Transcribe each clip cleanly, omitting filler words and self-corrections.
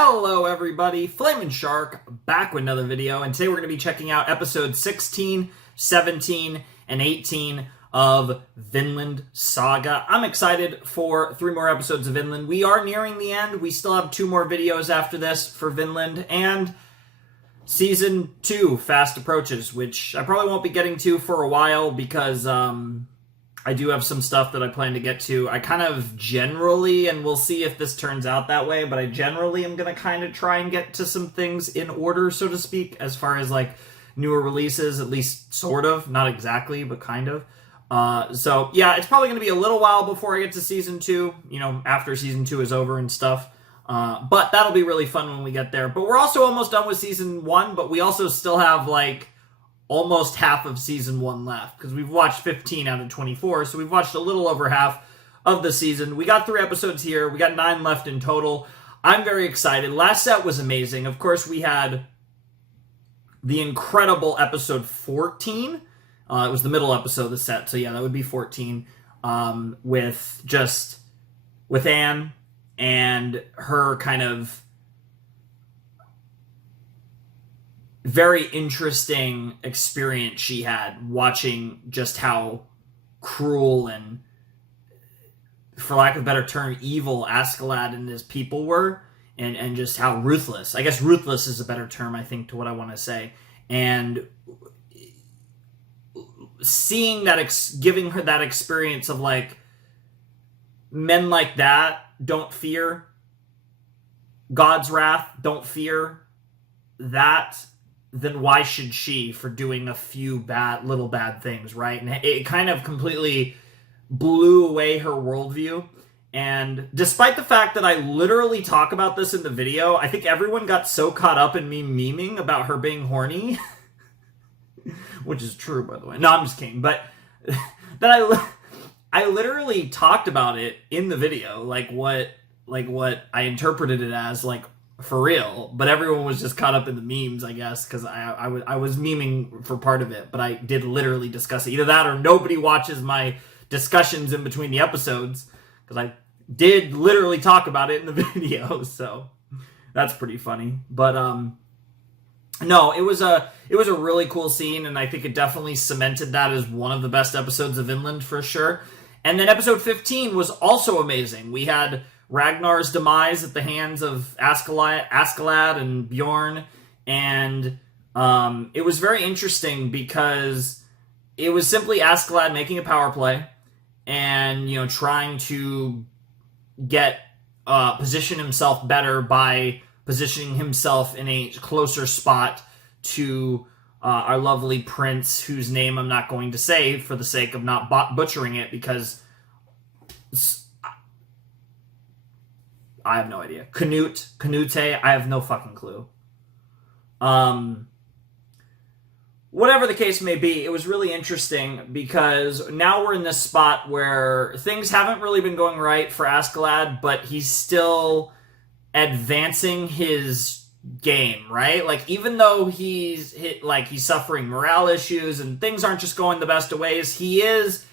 Hello everybody, Flamin' Shark back with another video, and today we're going to be checking out episodes 16, 17, and 18 of Vinland Saga. I'm excited for 3 more episodes of Vinland. We are nearing the end. We still have 2 more videos after this for Vinland, and Season 2 fast approaches, which I probably won't be getting to for a while because I do have some stuff that I plan to get to. I kind of generally, and we'll see if this turns out that way, but I generally am going to kind of try and get to some things in order, so to speak, as far as like newer releases, at least sort of. Not exactly, but kind of. So yeah, it's probably going to be a little while before I get to Season 2, you know, after Season 2 is over and stuff. But that'll be really fun when we get there. But we're also almost done with Season 1, but we also still have like almost half of Season 1 left, because we've watched 15 out of 24, so we've watched a little over half of the season. We got 3 episodes here. We got 9 left in total. I'm very excited. Last set was amazing. Of course, we had the incredible episode 14. It was the middle episode of the set, so yeah, that would be 14, with Anne and her kind of very interesting experience she had watching just how cruel and, for lack of a better term, evil Askeladd and his people were, and just how ruthless. I guess ruthless is a better term, I think, to what I want to say. And seeing that, giving her that experience of like, men like that don't fear God's wrath, don't fear that, then why should she for doing a few little bad things, right? And it kind of completely blew away her worldview. And despite the fact that I literally talk about this in the video, I think everyone got so caught up in me memeing about her being horny, which is true, by the way. No, I'm just kidding. But that I literally talked about it in the video, like what I interpreted it as, like, for real, but everyone was just caught up in the memes, I guess, because I was memeing for part of it, but I did literally discuss it. Either that or nobody watches my discussions in between the episodes, because I did literally talk about it in the video, so that's pretty funny. But no, it was a really cool scene, and I think it definitely cemented that as one of the best episodes of Vinland for sure. And then episode 15 was also amazing. We had Ragnar's demise at the hands of Askeladd and Bjorn, and it was very interesting because it was simply Askeladd making a power play and, you know, trying to get position himself better by positioning himself in a closer spot to our lovely prince, whose name I'm not going to say for the sake of not butchering it, because I have no idea. Canute, I have no fucking clue. Whatever the case may be, it was really interesting because now we're in this spot where things haven't really been going right for Askeladd, but he's still advancing his game, right? Like, even though he's suffering morale issues and things aren't just going the best of ways, he is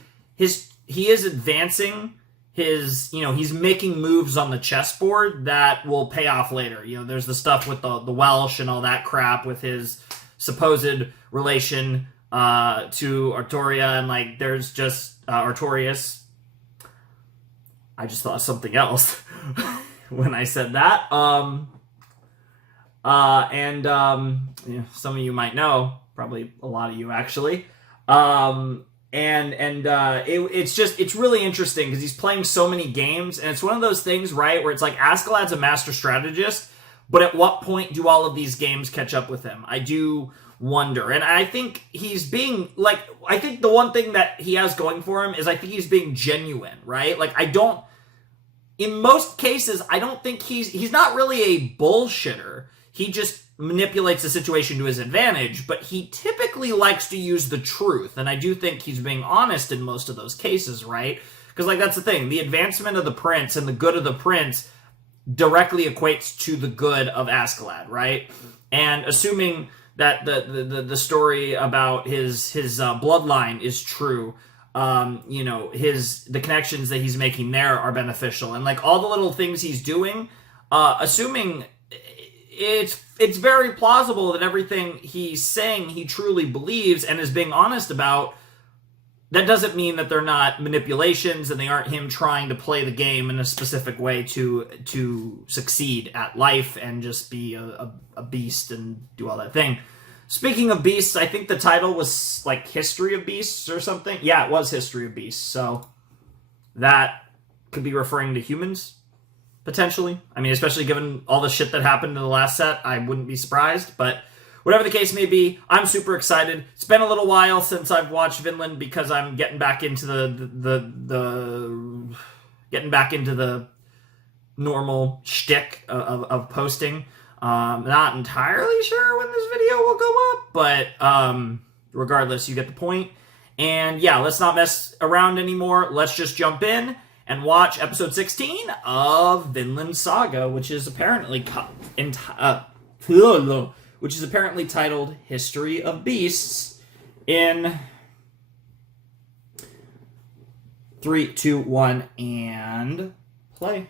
advancing his, you know, he's making moves on the chessboard that will pay off later. You know, there's the stuff with the Welsh and all that crap with his supposed relation to Artoria, and like there's just Artorius. I just thought of something else when I said that. You know, some of you might know, probably a lot of you actually. It's really interesting because he's playing so many games, and it's one of those things, right, where it's like Askeladd's a master strategist, but at what point do all of these games catch up with him? I do wonder. And I think he's being, like, I think the one thing that he has going for him is I think he's being genuine, right? Like, in most cases, I don't think he's not really a bullshitter. He just manipulates the situation to his advantage, but he typically likes to use the truth, and I do think he's being honest in most of those cases, right? Because, like, that's the thing. The advancement of the prince and the good of the prince directly equates to the good of Askeladd, right? And assuming that the story about his bloodline is true, you know, the connections that he's making there are beneficial, and like all the little things he's doing, assuming it's very plausible that everything he's saying he truly believes and is being honest about. That doesn't mean that they're not manipulations and they aren't him trying to play the game in a specific way to succeed at life and just be a beast and do all that thing. Speaking of beasts, I think the title was like History of Beasts or something. Yeah, it was History of Beasts. So that could be referring to humans, potentially. I mean, especially given all the shit that happened in the last set, I wouldn't be surprised. But whatever the case may be, I'm super excited. It's been a little while since I've watched Vinland because I'm getting back into the normal shtick of posting. Not entirely sure when this video will go up, but regardless, you get the point. And yeah, let's not mess around anymore. Let's just jump in and watch episode 16 of Vinland Saga, which is apparently titled History of Beasts in 3, 2, 1, and play.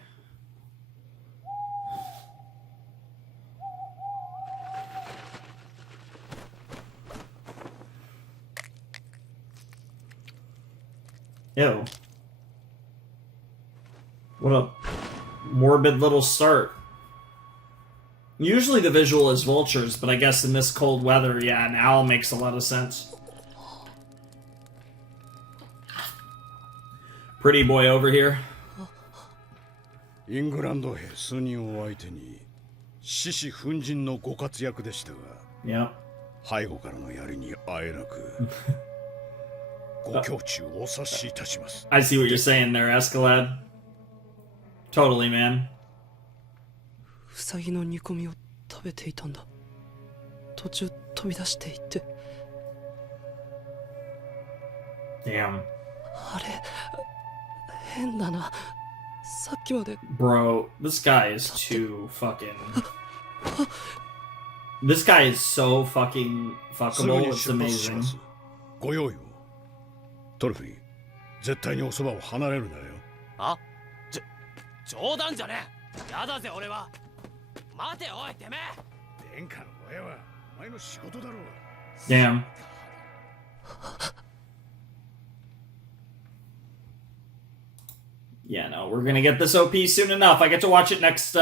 Ew. What a morbid little start. Usually the visual is vultures, but I guess in this cold weather, yeah, an owl makes a lot of sense. Pretty boy over here. イングランド兵数人を相手に獅子奮陣のご活躍でしたが、Yep. 背後からの槍にあえなくご胸中お察しいたします。I see what you're saying there, Escalade. Totally, man. ウサギの煮込みを食べていたんだ。途中飛び出していって。Damn. あれ、変だな。さっきまで。Bro, this guy is too fucking. This guy is so fucking fuckable. It's amazing. ご用意を。トルフィー、絶対におそばを離れるなよ。あ？冗談じゃねえ。やだぜ俺は。待ておいてめえ。殿下の親はお前の仕事だろう。Damn. Yeah, no, we're gonna get this OP soon enough. I get to watch it next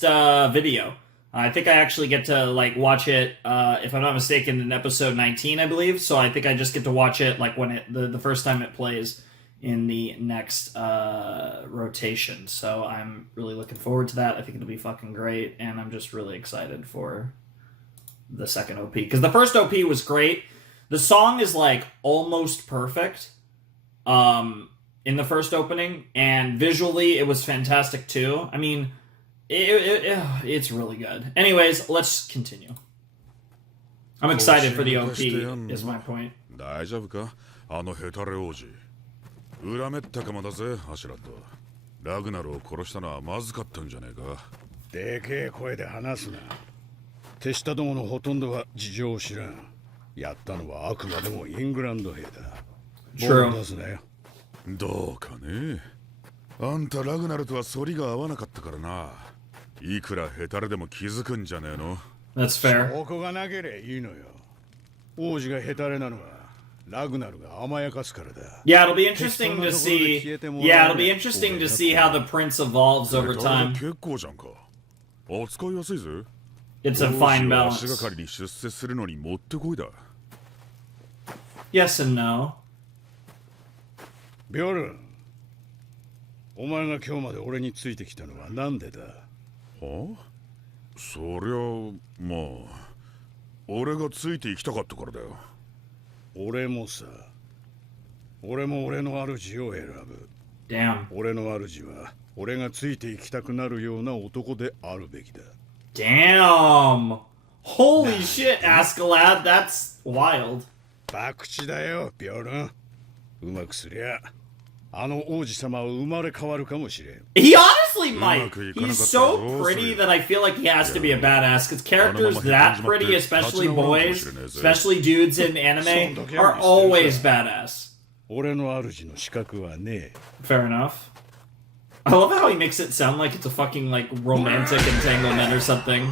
video. I think I actually get to like watch it, if I'm not mistaken, in episode 19, I believe. So I think I just get to watch it like when the first time it plays in the next rotation. So I'm really looking forward to that. I think it'll be fucking great, and I'm just really excited for the second OP because the first OP was great. The song is like almost perfect. In the first opening, and visually it was fantastic too. I mean, it's really good. Anyways, let's continue. I'm excited for the OP, is my point. 大丈夫か？あのヘタレ王子。恨めったかもだぜ、アシュラット。ラグナルを殺したのはまずかったんじゃねえか。でけえ声で話すな。手下どものほとんどは事情を知らん。やったのはあくまでもイングランド兵だ。True. ボン出すなよ。どうかね。あんたラグナルとは反りが合わなかったからな。いくらヘタレでも気づくんじゃねえの。That's fair. 証拠がなければいいのよ。王子がヘタレなのはラグナルが甘やかすからだ。Yeah, it'll be interesting to see. Yeah, it'll be interesting to see how the prince evolves over time. 結構じゃんか。扱いやすいぜ。It's a fine 足が balance. かりに出世するのにもってこいだ。Yes and no. ビョルン、お前が今日まで俺についてきたのはなんでだ？はあ？そりゃまあ俺がついて行きたかったからだよ。俺もさ。俺も俺の主を選ぶ。Damn. 俺の主は俺がついて行きたくなるような男であるべきだ。Damn. Holy shit, Askeladd. That's wild. 博打だよ、ビョルン。うまくすりゃ。あの王子様は生まれ変わるかもしれん。He honestly might. He's so pretty that I feel like he has to be a badass. Because characters that pretty, especially boys, especially dudes in anime, are always badass. 俺の主の資格はねえ。Fair enough. I love how he makes it sound like it's a fucking like romantic entanglement or something.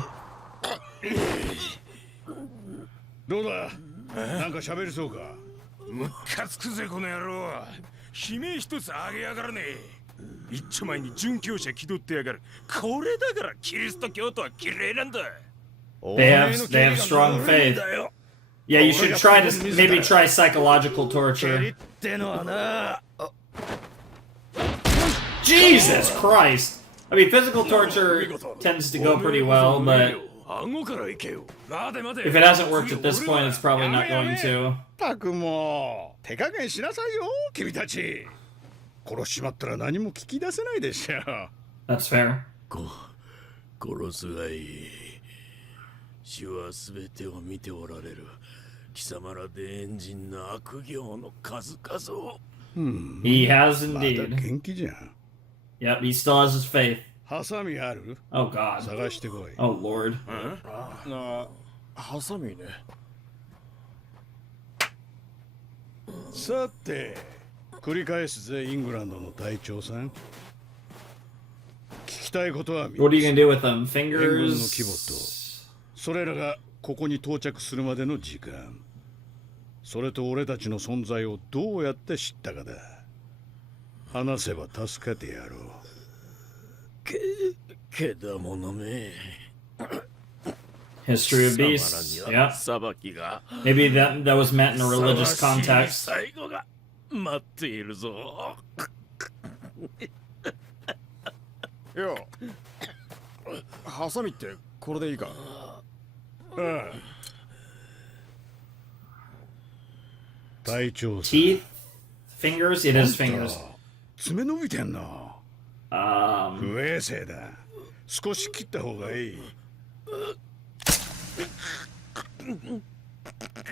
どうだなんか喋りそうかムカつくぜこの野郎悲鳴一つあげやがらねえ一丁前に殉教者気取ってやがるこれだからキリスト教徒は綺麗なんだ They have strong faith. Yeah, you should try to maybe try psychological torture. Jesus Christ! I mean, physical torture tends to go pretty well, but if it hasn't worked at this point, it's probably not going to. たくも手加減しなさいよ君たち殺しちまったら何も聞き出せないでしょ That's fair. 殺すがいい死は全てを見ておられる貴様らでエンジンの悪行の数々を He has まだ indeed. 元気じゃん Yep, he still has his faith. ハサミある Oh God. 探してこい Oh Lord. ハサミねさて繰り返すぜイングランドの隊長さん聞きたいことは What are you gonna do with them? 援軍の規模と Fingers? それらがここに到着するまでの時間それと俺たちの存在をどうやって知ったかだ話せば助けてやろうけだものめ History of beasts. Yeah. 裁きが Maybe that was meant in a religious ふさわしい context. 最後が待っているぞよハサミってこれでいいか隊長さん Teeth? Fingers? It is fingers. 爪伸びてんな Um, 不衛生だ少し切った方がいい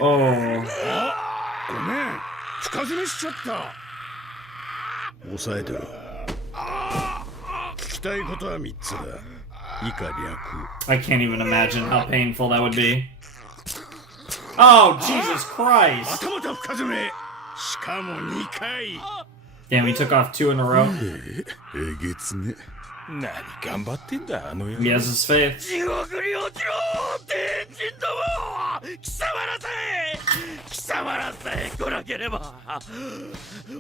oh. ごめん深爪しちゃった抑えてろ聞きたいことは3つだ以下略 I can't even imagine how painful that would be. Oh, Jesus Christ! 頭と深爪しかも2回 Damn, he took off 2 in a row. えげつね何頑張ってんだあの野 He 郎 has his faith. 地獄に落ちろ天神ども貴様らさえ貴様らさえ来なければ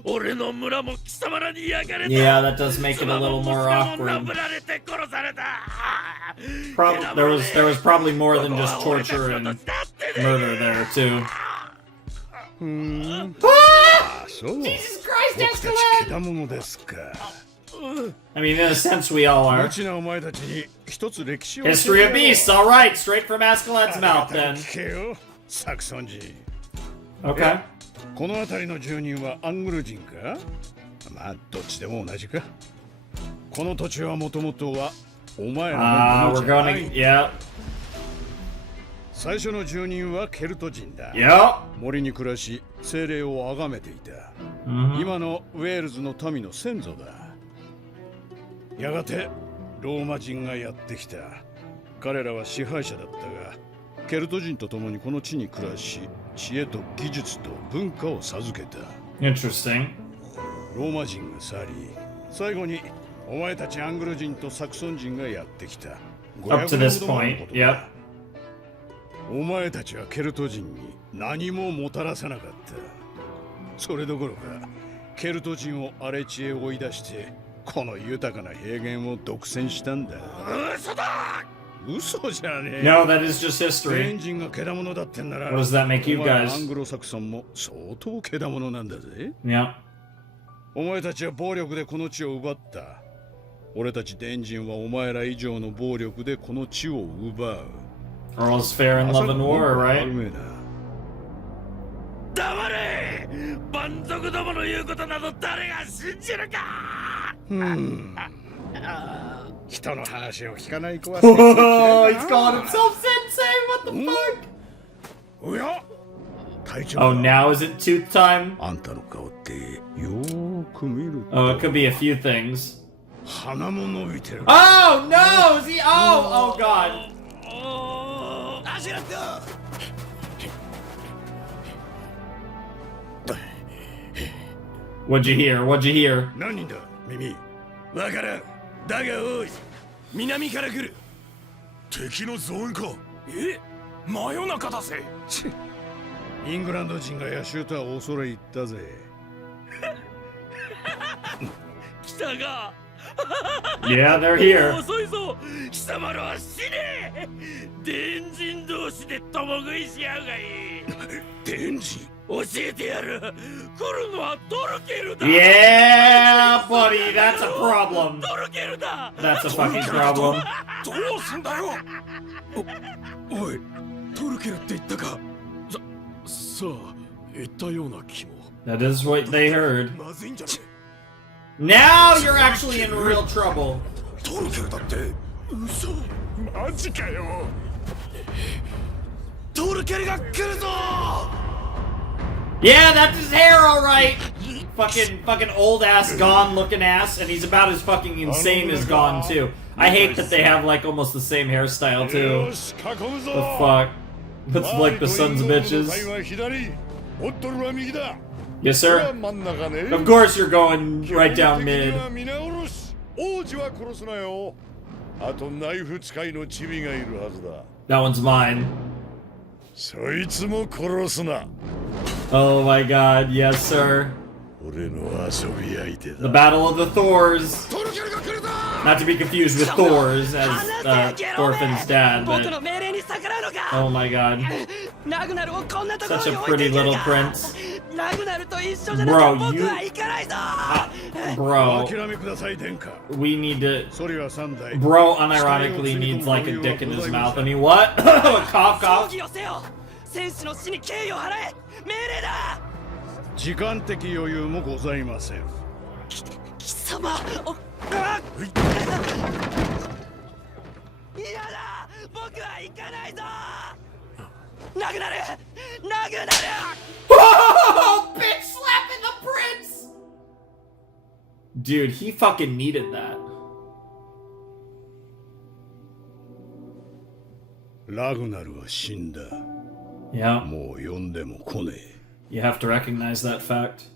俺の村も貴様らに焼かれた Yeah, that does make it a little more 妻も awkward. 殴られて殺された There was probably more than just torture and murder there too. そう Jesus Christ, 僕たち獣ですか I mean, in a sense, we all 無 are. 知なお前たちに一つ歴史を History of beasts. All right, straight from Askeladd's あな mouth た then. に聞けよサクソン人 Okay. この辺りの住人はアングル人かまあどっちでも同じかこの土地はもともとはお前らのも We're のじゃない going to. Yeah. 最初の住人はケルト人だ Yep. 森に暮らし精霊を崇めていた、今のウェールズの民の先祖だやがてローマ人がやってきた彼らは支配者だったがケルト人と共にこの地に暮らし知恵と技術と文化を授けた Interesting. ローマ人が去り最後にお前たちアングル人とサクソン人がやってきた Up to this 500年ほど前の point. ことだ Yep. お前たちはケルト人に何ももたらさなかったそれどころかケルト人を荒れ地へ追い出してこの豊かな平原を独占したんだ嘘だ嘘じゃねえ No, that is just スペイ history. ン人がケダモノだってんなら What does that make you お前 guys? アングロサクソンも相当ケダモノなんだぜ Yep. お前たちは暴力でこの地を奪った俺たち電人はお前ら以上の暴力でこの地を奪う All's fair in love and war, right? 黙れ蛮族どもの言うことなど誰が信じるか人の話を聞かない子は Oh, he's calling himself Sensei. What the fuck? おや隊長 Oh, now is it tooth time? あんたの顔ってよーく見る Oh, it could be a few things. 鼻も伸びてる Oh no! Is he? Oh, oh God. 足がった What'd you hear? What'd you hear? 何人だ耳わからん。だがおい、南から来る。敵のゾーンか。え、真夜中だぜ。イングランド人が野襲とは恐れ入ったぜ。来たが。Yeah, they're here. 遅いぞ。貴様らは死ね。伝人同士で共食いし合うがいい。伝人、教えてやる。来るのはトルケルだ。Yeah, buddy, that's a problem. トルケルだ。 That's a fucking problem. どうすんだよ。おい、トルケルって言ったか。さあ、言ったような気も。 That is what they heard. まずいんじゃね。 Now you're actually in real trouble. トルケルだって。嘘。マジかよ。トルケルが来るぞ。 Yeah, that's his hair, all right. Fucking old ass, gone looking ass, and he's about as fucking insane as gone too. I hate that they have like almost the same hairstyle too. The fuck? Looks like the sons of bitches. Yes, sir. Of course you're going right down mid. 王子は殺すなよ。あとナイフ使いのチビがいるはずだ。 That one's mine. そいつも殺すな。 Oh my god, yes, sir. 俺の遊び相手 The だ。 Battle of the Thors. Not to be confused with Thors as Thorfinn's dad, but oh my god. Such a pretty little prince. Bro, you... bro, 諦めください殿下。 we need to... ソリは3台。 Bro unironically needs like a dick in his mouth. I mean, what? Cough, cough. 戦士の死に敬意を払え。命令だ。時間的余裕もございません。貴様。嫌だ。僕は行かないぞ。殴られ。殴られ。 Oh, bitch slapping the prince! Dude, he fucking needed that. ラグナルは死んだ。 Yeah, もう呼んでも来ねえ。 you have to recognize that fact.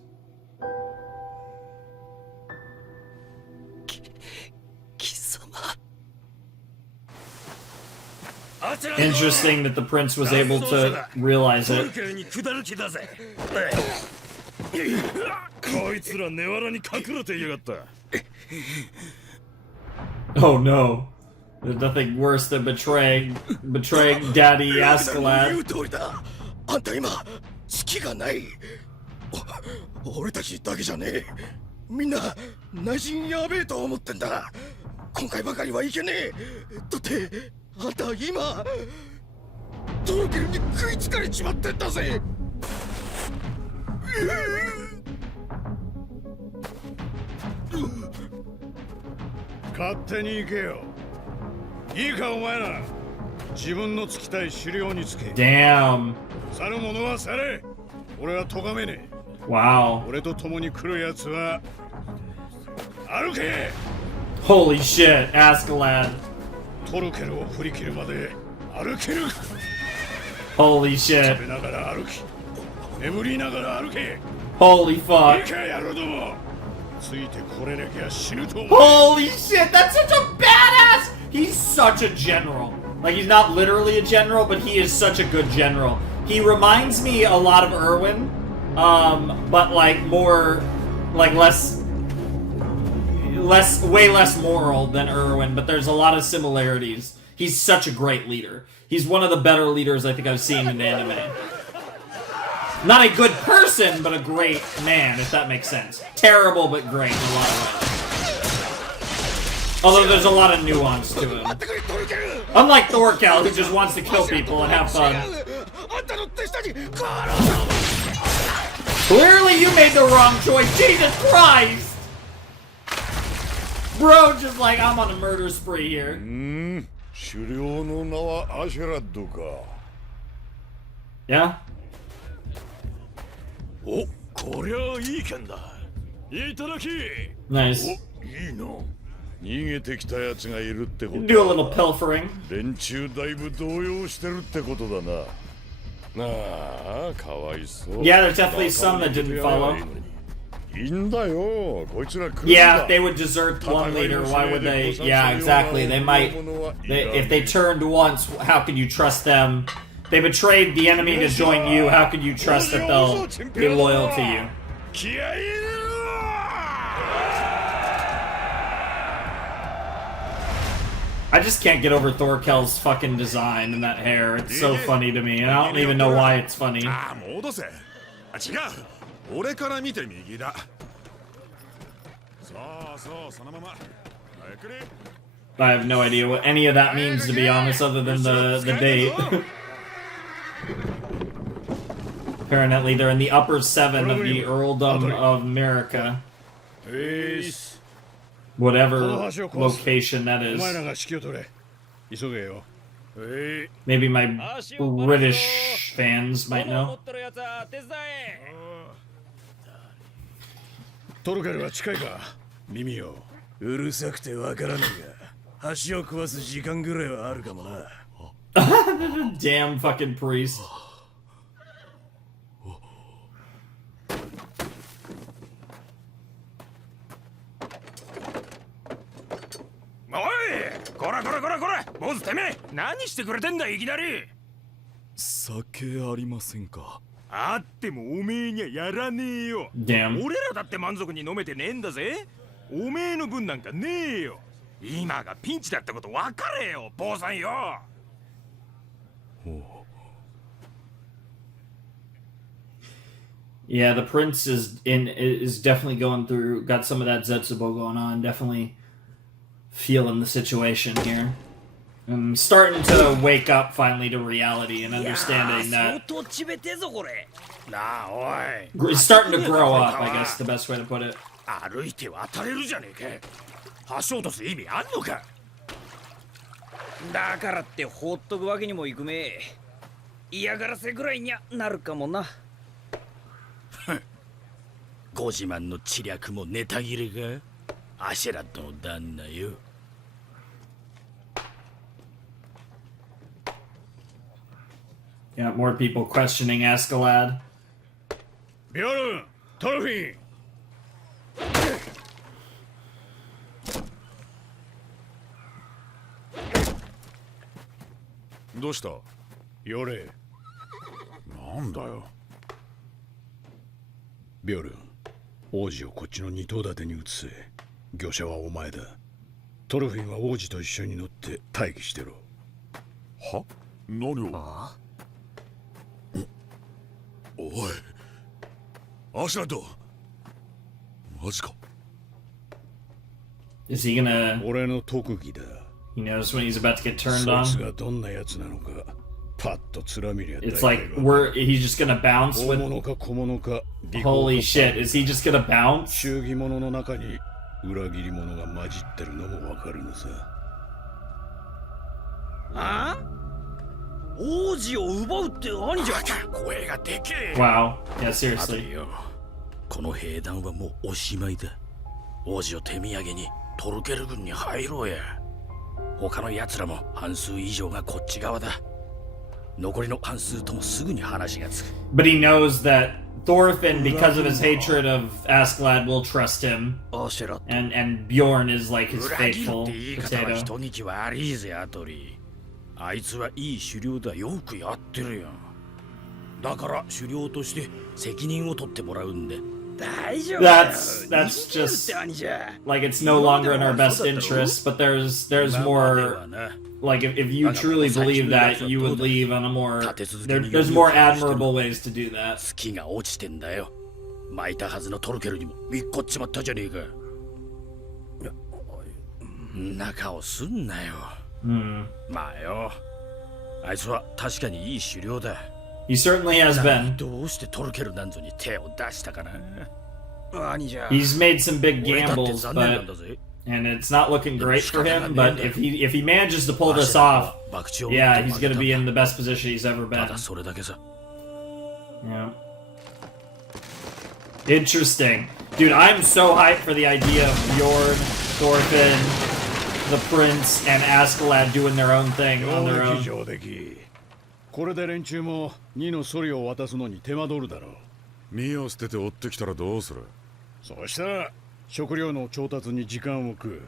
貴様。 Interesting that the prince was able to realize トル it. ケルに下る気だぜ。こいつら根藁に隠れてやがった。 Oh no. There's nothing worse than betraying Daddy 言 Askeladd. う通りだ。あんた今月がない。俺たちだけじゃねえ。みんな内心やべえと思ってんだ。今回ばかりはいけねえ。だってあんた今トルケルに食いつかれちまってんだぜ。勝手に行けよ。いいかお前ら。自分のつきたい狩猟につけ。 Damn. 去る者は去れ。俺は咎めねえ。 Wow. 俺と共に来るやつは歩け。 Holy shit, Askeladd. トルケルを振り切るまで歩ける。 Holy 食 shit. べながら歩き、眠りながら歩け。 Holy いい fuck. かやるども。ついてこれなきゃ死ぬと思う。 Holy shit, that's such a badass! He's such a general. Like, he's not literally a general, but he is such a good general. He reminds me a lot of Erwin, but like more, like way less moral than Erwin, but there's a lot of similarities. He's such a great leader. He's one of the better leaders I think I've seen in anime. Not a good person, but a great man, if that makes sense. Terrible, but great in a lot of ways. Although there's a lot of nuance to him. Unlike Thorkel, who just wants to kill people and have fun. Clearly you made the wrong choice, Jesus Christ! Bro, just like, I'm on a murder spree here. 狩猟の名はアシュラッドか。 Yeah? お、こりゃいい剣だ。いただき。 Nice. いいの。逃げてきたやつがいるってことだ。 Do a little pilfering. 連中だいぶ動揺してるってことだな。なあ、かわいそう。 Yeah, there's definitely some that didn't follow. いいんだよ。こいつら来るん Yeah, だ。 if they would desert one leader, why would they? Yeah, exactly. They might. If they turned once, how could you trust them? They betrayed the enemy to join you. How could you trust that they'll be loyal to you? 気合い入れろ。 I just can't get over Thorkel's fucking design and that hair. It's so funny to me, and I don't even know why it's funny. ああ、戻せ。あ、違う。俺から見て右だ。そうそう、そのまま。ゆっくり。 I have no idea what any of that means, to be honest, other than the date. Apparently, they're in the upper 7 of the Earldom of America. Whatever location that お前ら is. が指揮を取れ。急げよ。 Maybe my British fans might know. トルケルは近いか。耳を。うるさくてわからないが、橋を壊す時間ぐらいはあるかもな。Damn fucking priest. おい、こらこらこらこら、坊主てめえ、何してくれてんだいきなり。酒ありませんか。あってもおめえにはやらねえよ。 Damn. 俺らだって満足に飲めてねえんだぜ。おめえの分なんかねえよ。今がピンチだってこと分かれよ、坊さんよ。 Yeah, the prince is definitely going through, got some of that Zetsubo going on, definitely feeling the situation here. I'm starting to wake up finally to reality and understanding that he's starting to grow up, I guess the best way to put it. 歩いて渡れるじゃねえか。橋落とす意味あんのか。だからって放っとくわけにもいくめえ。嫌がらせぐらいにゃなるかもな。ご自慢の知略もネタ切れか。アシェラットの旦那よ。 Yeah, more people questioning Askeladd. ビョルン、トルフィン。どうした？ヨレ。なんだよ。ビョルン、王子をこっちの二頭立てに移せ。御者はお前だ。トルフィンは王子と一緒に乗って待機してろ。は？何を？おい、アシュラッド。マジか。Is he gonna... 俺の特技だ。 He knows when he's about to get turned そいつ on? がどんなやつなのか、パッとつらみりゃ It's like, he's just gonna bounce 大 with... 物か小物か。 Holy shit, is he just gonna bounce? 忠義者の中に裏切り者が混じってるのもわかるのさ。あ？王子を奪うって何じゃ。声がでけえ。 Wow. Yeah, あと seriously. よ、この兵団はもうおしまいだ。王子を手土産にトルケル軍に入ろうや。他の奴らも半数以上がこっち側だ。残りの半数ともすぐに話がつく。 But he knows that Thorfinn, because of his hatred of Askeladd, will trust him. アシェラット。 And Bjorn is like his 裏切る faithful って言い方は potato. 人聞き悪いぜ、アトリ。あいつはいい狩猟だ。よくやってるよ。だから狩猟として責任を取ってもらうんで。大丈夫だよ。 That's 逃げるっ just て兄じゃ。 like it's no longer in our best interest, but there's 今まで more はな。 like if you truly believe that, you would leave on a more there's more admirable ways to do that. 月が落ちてんだよ。巻いたはずのトルケルにもみっこっちまったじゃねえか。中をすんなよ。まあよ。あいつは確かにいい狩猟だ。 He certainly has been. どうしてトルケルなんぞに手を出したかな。兄じゃ。 He's made some big 俺だって gambles, 残念なん but だぜ。 and it's not looking great for him. But if he manages to pull this off, yeah, he's gonna be in the best position he's ever た been. だそれだけさ。 Yeah. Interesting. Dude, I'm so hyped for the idea of Bjorn, Thorfinn, the Prince, and Askeladd doing their own thing on their 上 own. 出来上出来。これで連中も2のソリを渡すのに手間取るだろう。身を捨てて追ってきたらどうする？そうしたら食料の調達に時間を食う。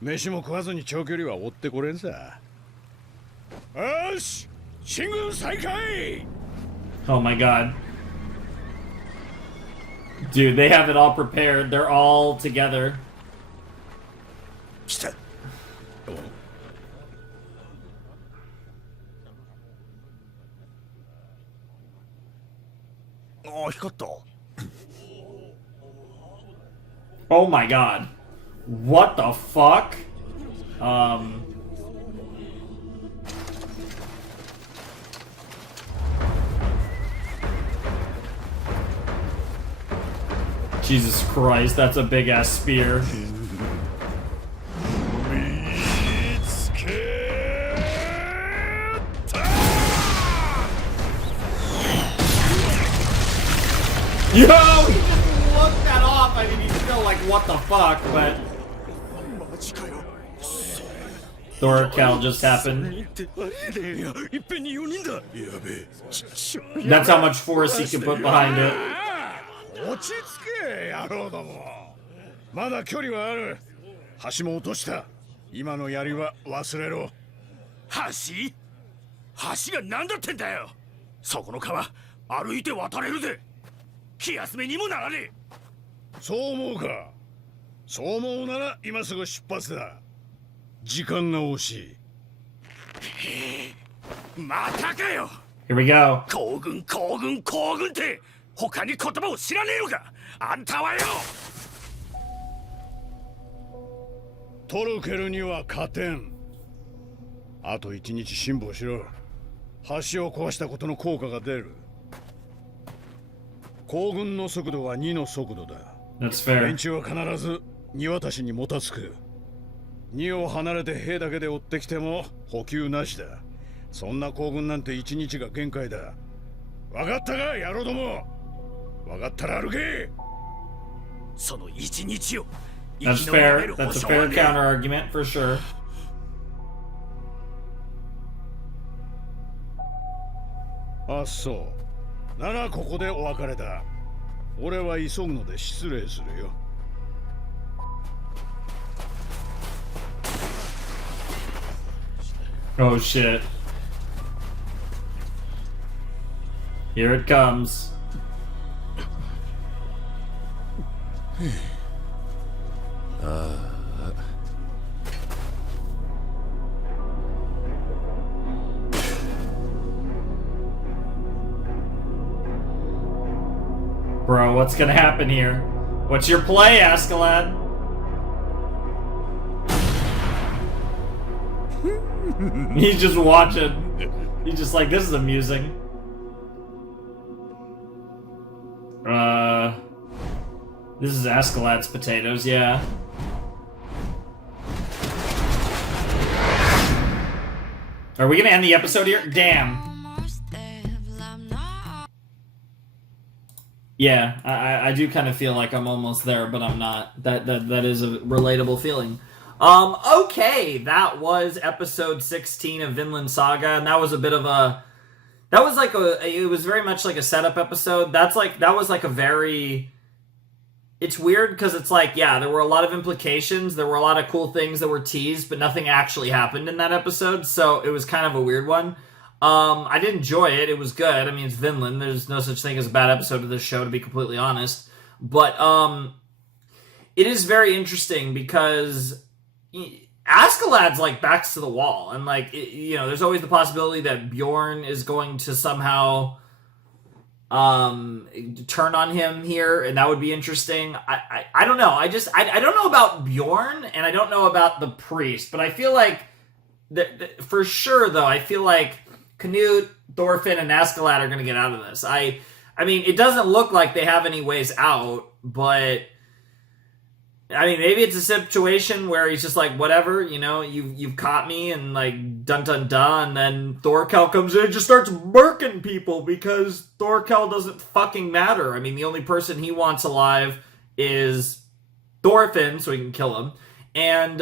飯も食わずに長距離は追ってこれんさ。よし、進軍再開。 Oh my god. Dude, they have it all prepared. They're all together. 来た。あ、光った。Oh my god. What the fuck? Jesus Christ, that's a big ass spear. Yo, he just looked that off. I mean, he's still like, what the fuck, but Thorkel just happened. That's how much force he could put behind it. 落ち着け、野郎ども。まだ距離はある。橋も落とした。今の槍は忘れろ。橋？橋が何だってんだよ。そこの川歩いて渡れるぜ。気休めにもならねえ。そう思うか。そう思うなら今すぐ出発だ。時間が惜しい。またかよ。 Here we go. 行軍行軍行軍って他に言葉を知らねえのか。あんたはよ。トルケルには勝てん。あと一日辛抱しろ。橋を壊したことの効果が出る。行軍の速度は2の速度だ。That's fair. 連中は必ず2渡しにもたつく。2を離れて兵だけで追ってきても補給なしだ。そんな行軍なんて1日が限界だ。分かったか、野郎ども。分かったら歩け。その1日を。 That's fair. That's a fair counter argument for sure. あ、そう。ならここでお別れだ。俺は急ぐので失礼するよ。Oh shit. Here it comes. Bro, what's gonna happen here? What's your play, Askeladd? He's just watching. He's just like, this is amusing. This is Askeladd's potatoes, yeah. Are we gonna end the episode here? Damn. Yeah, I do kind of feel like I'm almost there, but I'm not. That is a relatable feeling. Okay, that was episode 16 of Vinland Saga, and that was a bit of a... it was very much like a setup episode. That was like a very... It's weird because it's like, yeah, there were a lot of implications, there were a lot of cool things that were teased, but nothing actually happened in that episode, so it was kind of a weird one. I did enjoy it. It was good. I mean, it's Vinland. There's no such thing as a bad episode of this show, to be completely honest. But it is very interesting because Askeladd's like backs to the wall, and like there's always the possibility that Bjorn is going to somehow turn on him here, and that would be interesting. I don't know. I don't know about Bjorn, and I don't know about the priest, but I feel like for sure though, I feel like Canute, Thorfinn, and Askeladd are going to get out of this. I mean, it doesn't look like they have any ways out, but I mean, maybe it's a situation where he's just like, whatever, you've caught me, and like, dun dun dun, and then Thorkel comes in and just starts murking people because Thorkel doesn't fucking matter. I mean, the only person he wants alive is Thorfinn, so he can kill him, and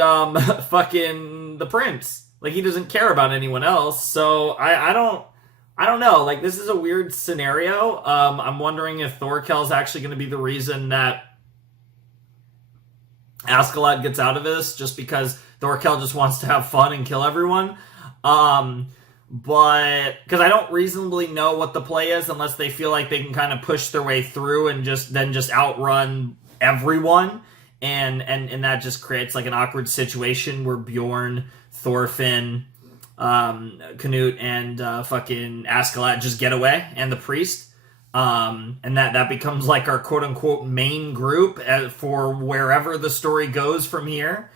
fucking the prince. Like, he doesn't care about anyone else, so I don't know. Like, this is a weird scenario. I'm wondering if Thorkel's actually going to be the reason that Askeladd gets out of this just because Thorkel just wants to have fun and kill everyone. But because I don't reasonably know what the play is unless they feel like they can kind of push their way through and just outrun everyone, and that just creates like an awkward situation where Bjorn, Thorfinn, Canute, and fucking Askeladd just get away, and the priest. And that becomes like our quote-unquote main group for wherever the story goes from here.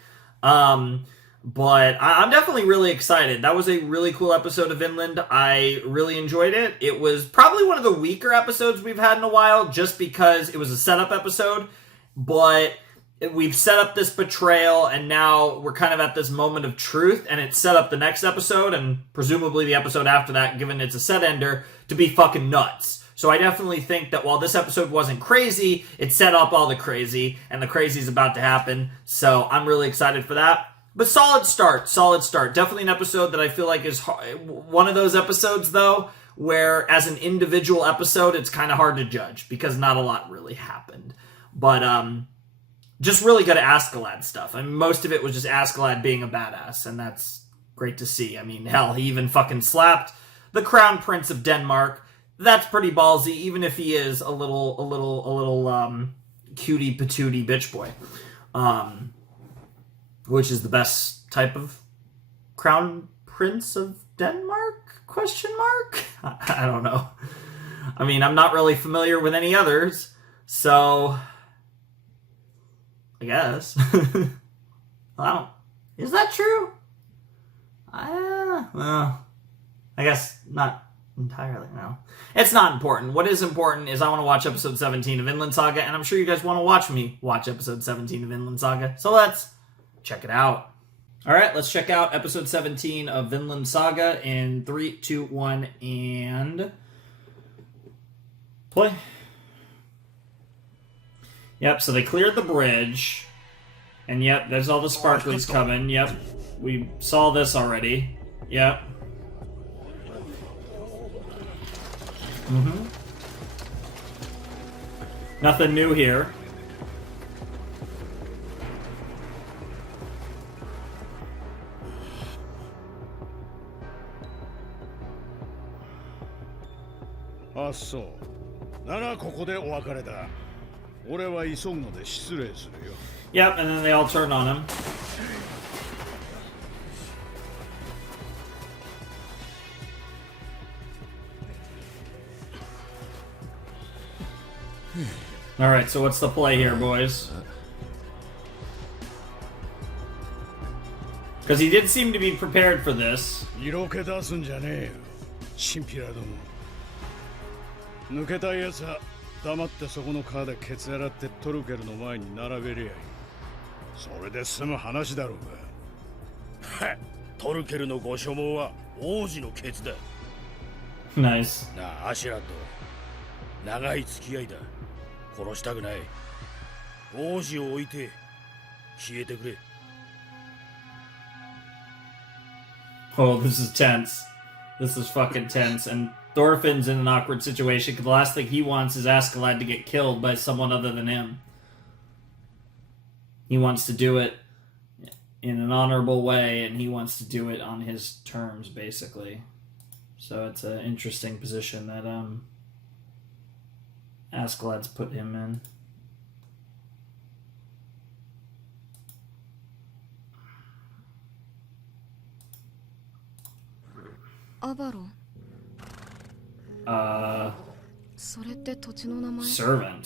But I'm definitely really excited. That was a really cool episode of Vinland. I really enjoyed it. It was probably one of the weaker episodes we've had in a while, just because it was a setup episode. But we've set up this betrayal, and now we're kind of at this moment of truth, and it set up the next episode, and presumably the episode after that, given it's a set ender, to be fucking nuts. So I definitely think that while this episode wasn't crazy, it set up all the crazy, and the crazy is about to happen. So I'm really excited for that. But solid start. Definitely an episode that I feel like is one of those episodes, though, where as an individual episode, it's kind of hard to judge because not a lot really happened. But just really good Askeladd stuff. I mean, most of it was just Askeladd being a badass, and that's great to see. I mean, hell, he even fucking slapped the Crown Prince of Denmark. That's pretty ballsy, even if he is a little cutie patootie bitch boy, which is the best type of Crown Prince of Denmark? ? I don't know. I mean, I'm not really familiar with any others, so I guess. Is that true? Well, I guess not entirely, no. It's not important. What is important is I want to watch episode 17 of Vinland Saga, and I'm sure you guys want to watch me watch episode 17 of Vinland Saga, so let's check it out. Alright, let's check out episode 17 of Vinland Saga in 3, 2, 1, and play. Yep, so they cleared the bridge, and yep, there's all the sparklies coming. Yep, we saw this already. Yep. Nothing new here.あ、そうならここでお別れだ。俺は急ぐので失礼するよ。 Yep, and then they all turn on him. Alright, so what's the play here, boys? Because he did seem to be prepared for this. 色気出すんじゃねえよ、チンピラども。抜けたいやつは黙ってそこの川でケツ洗ってトルケルの前に並べりゃいい。それで済む話だろうが。はっ、トルケルのご所望は王子のケツだ。Nice. なあ、アシュラッド。長い付き合いだ。殺したくない。王子を置いて消えてくれ。 Oh, this is tense. This is fucking tense. And Thorfinn's in an awkward situation because the last thing he wants is Askeladd to get killed by someone other than him. He wants to do it in an honorable way, and he wants to do it on his terms, basically. So it's an interesting position that Askeladd's put him in. Abaron. それって土地の名前? Servant.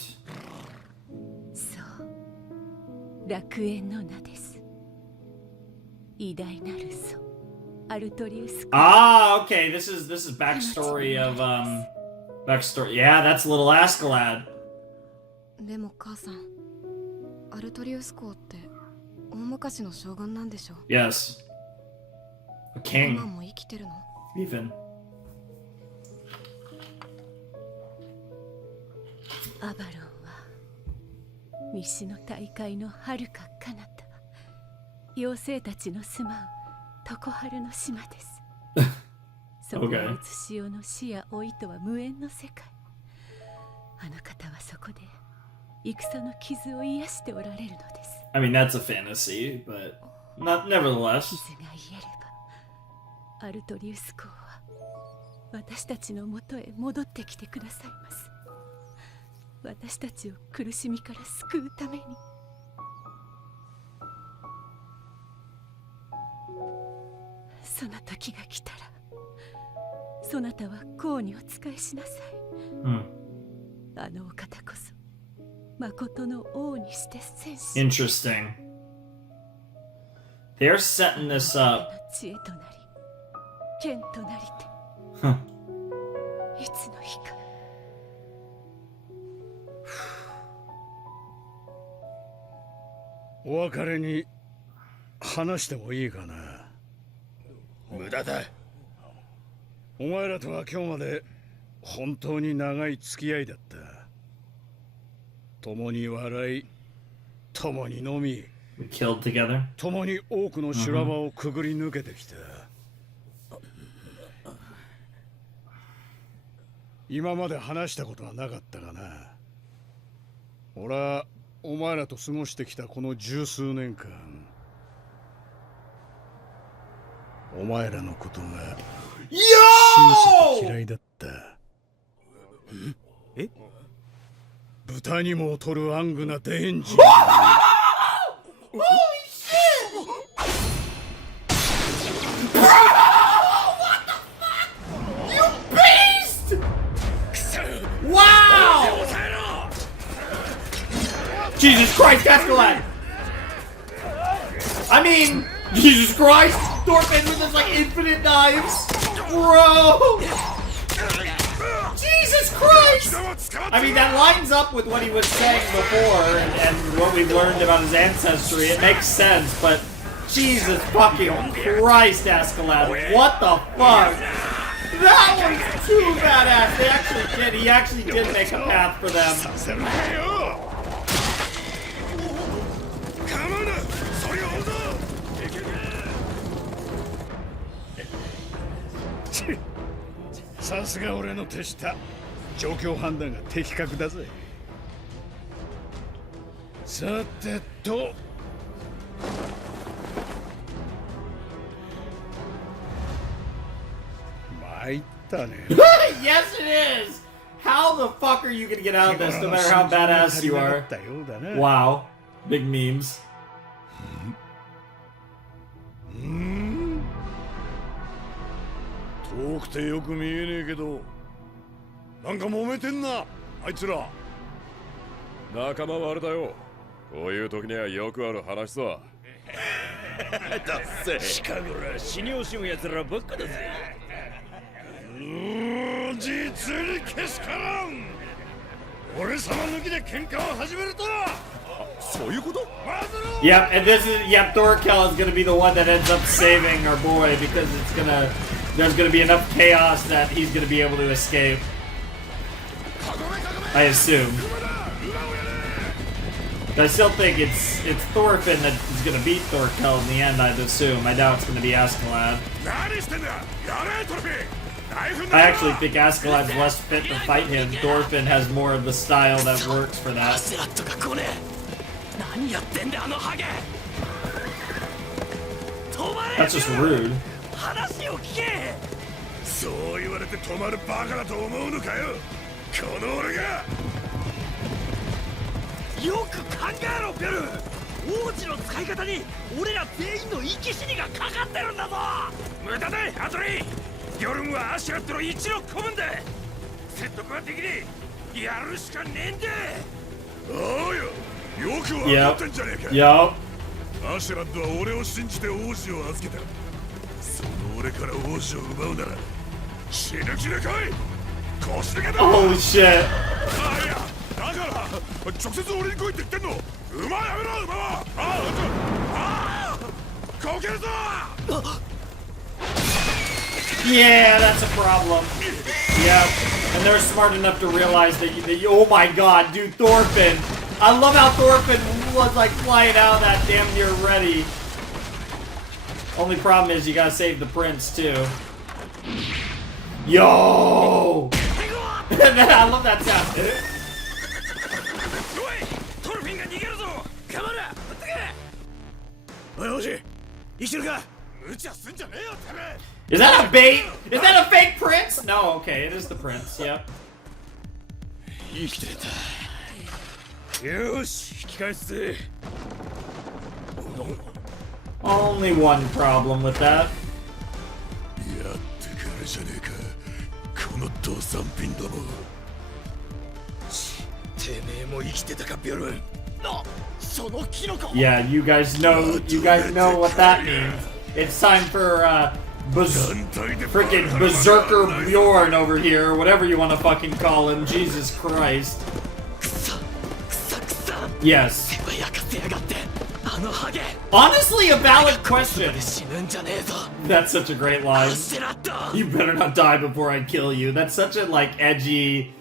そう、楽園の名です。偉大なる祖、アルトリウス。Ah, okay. This is backstory of backstory. Yeah, that's little Askeladd. でも母さん、アルトリウス公って大昔の将軍なんでしょ? Yes. A king. 今も生きてるの? Even. アバロンは西の大海の遥か彼方、妖精たちの住まう常春の島です。そこは写し世の死や老いとは無縁の世界。あの方はそこで戦の傷を癒しておられるのです。I mean, that's a fantasy, but not nevertheless. 傷が癒えればアルトリウス公は私たちのもとへ戻ってきてくださいます。私たちを苦しみから救うために。その時が来たらそなたは公にお仕えしなさい。あのお方こそ誠の王にして戦士。 Interesting. They're setting this up. 知恵となり剣となりて Huh. いつの日か。お別れに話してもいいかな。無駄だ。お前らとは今日まで本当に長い付き合いだった。共に笑い、共に飲み、 We killed together. 共に多くの修羅場をくぐり抜けてきた。今まで話したことはなかったがな。俺はお前らと過ごしてきたこの十数年間、お前らのことが小さく嫌いだった。え？豚にも劣るアングなデンジ。Wow! Jesus Christ, Escalade! I mean, Jesus Christ! Thorfinn with his like infinite knives! Bro! Jesus Christ! I mean, that lines up with what he was saying before and what we've learned about his ancestry. It makes sense, but Jesus fucking Christ, Escalade. What the fuck? That was too badass. They actually did. He actually did make a path for them. さすが俺の手下。状況判断が的確だぜ。さてと。参ったね。Yes, it is! How the fuck are you gonna get out of this no matter how badass you are? Wow. Big memes. 遠くてよく見えねえけど、なんか揉めてんな、あいつら。仲間はあれだよ。こういう時にはよくある話さ。だっせ、近頃死に惜しむ奴らばっかだぜ。実にけしからん。俺様抜きで喧嘩を始めるとは。そういうこと？ Yep, and this is Thorkel is gonna be the one that ends up saving our boy because there's gonna be enough chaos that he's gonna be able to escape. I assume. But I still think it's Thorfinn that is gonna beat Thorkel in the end, I'd assume. I doubt it's gonna be Askeladd. I actually think Askeladd's less fit to fight him. Thorfinn has more of the style that works for that. That's just rude. そう言われて止まるバカだと思うのかよ。この俺が。よく考えろ、ベル。王子の使い方に俺ら全員の生き死にがかかってるんだぞ。無駄だ、アトリー。ギョルムはアシュラットの一の子分だ。説得はできねえ。やるしかねえんだ。ああよ。よく分かってんじゃねえか。アシュラットは俺を信じて王子を預けた。その俺から王子を奪うなら死ぬ気で来い。腰抜けだ。Oh shit. あいや、だから直接俺に来いって言ってんの。馬やめろ、馬は。ああ、こけるぞ。Yeah, that's a problem. Yeah, and they're smart enough to realize that oh my god, dude, Thorfinn. I love how Thorfinn was like flying out that damn near ready. Only problem is you gotta save the prince too. Yo! I love that sound. よし生きてるか。 Is that a bait? Is that a fake prince? No, okay, it is the prince, yep. 生きてた。よし引き返すぜ。 Only one problem with that. やってくるじゃねえかこの土産品ども。てめえも生きてたかビョルン。そのキノコ。 Yeah, you guys know what that means. It's time for freaking Berserker Bjorn over here, or whatever you want to fucking call him. Jesus Christ. Yes. Honestly, a valid question. That's such a great line. You better not die before I kill you. That's such a like edgy,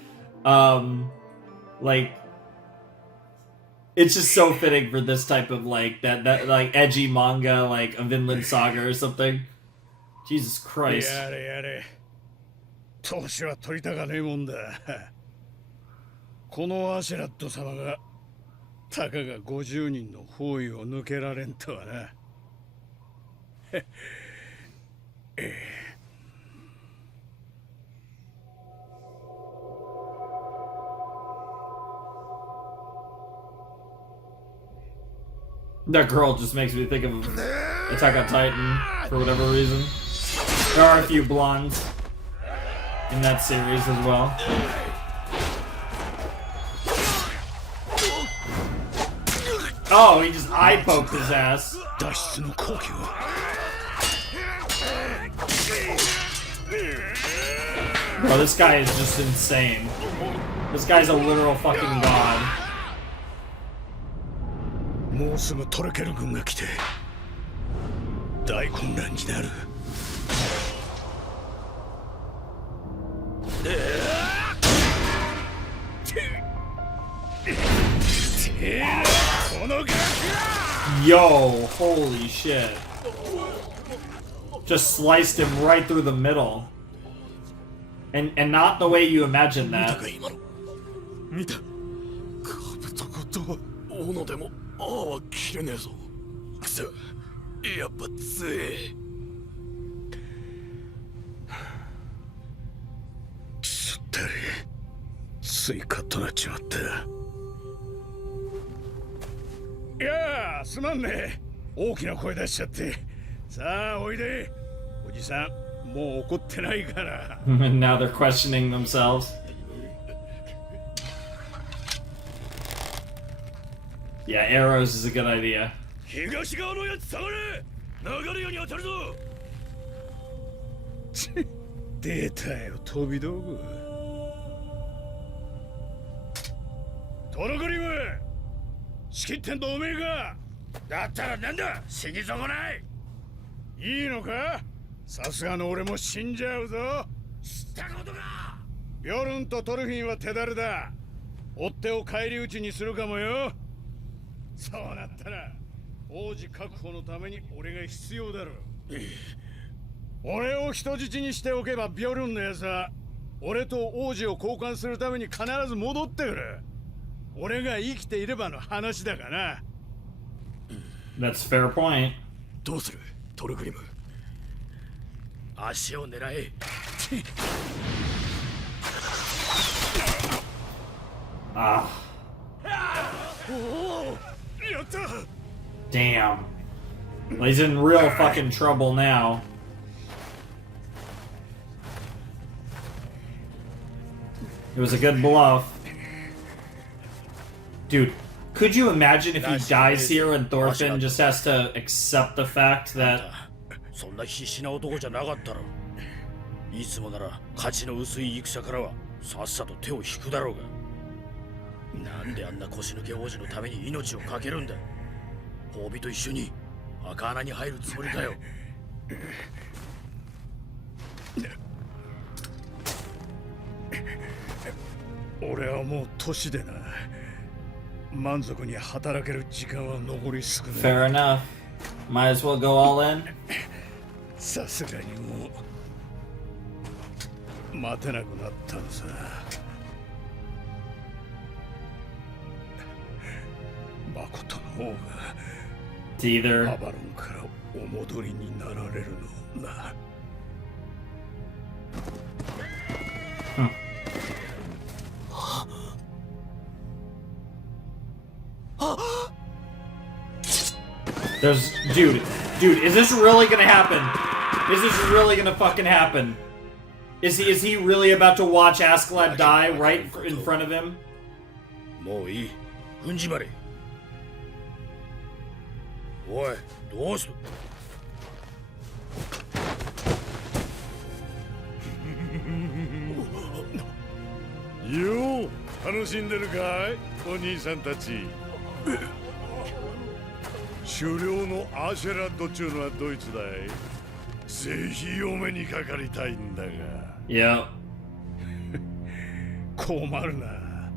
like. It's just so fitting for this type of like that like edgy manga, like a Vinland Saga or something. Jesus Christ. やれやれ。年は取りたかねえもんだ。このアシュラット様がたかが50人の包囲を抜けられんとはな。That girl just makes me think of Attack on Titan for whatever reason. There are a few blondes in that series as well. Oh, he just eye poked his ass. Bro, this guy is just insane. This guy's a literal fucking god. もうすぐトレケル軍が来て大混乱になる。Yo, holy shit. Just sliced him right through the middle. And not the way you imagine that. 見た。兜ごと斧でもああは切れねえぞ。くそ、やっぱ強え。すったりついカッとなっちまった。いやあすまんね。大きな声出しちゃって。さあおいで。おじさんもう怒ってないから。And now they're questioning themselves. Yeah, arrows is a good idea. 東側のやつ下がれ。流れ矢に当たるぞ。出たよ飛び道具。トログリム仕切ってんとおめえか。だったらなんだ死に損ない。いいのか。さすがの俺も死んじゃうぞ。知ったことか。ビョルンとトルフィンは手だれだ。追っ手を返り討ちにするかもよ。そうなったら王子確保のために俺が必要だろう。俺を人質にしておけばビョルンのやつは俺と王子を交換するために必ず戻ってくる。俺が生きていればの話だがな。That's fair point. どうするトルグリム。足を狙え。Ah. Damn. Well, he's in real fucking trouble now. It was a good bluff. Dude, could you imagine if he dies here and Thorfinn just has to accept the fact that... そんな必死な男じゃなかったろ。いつもなら勝ちの薄い戦からはさっさと手を引くだろうが。なんであんな腰抜け王子のために命を懸けるんだ。褒美と一緒に赤穴に入るつもりかよ。俺はもう年でな。満足に働ける時間は残り少ない。 Fair enough. Might as well go all in. さすがにもう待てなくなったのさ。誠の方が。It's either アバロンからお戻りになられるのな。There's dude, is this really gonna happen? Is this really gonna fucking happen? Is he really about to watch Askeladd die right in front of him? もういい。踏んじまれ。おい、どうするよう、楽しんでるかいお兄さんたち。狩猟のアシェラッド中のはドイツだい。ぜひ嫁にかかりたいんだが。いや。困るな。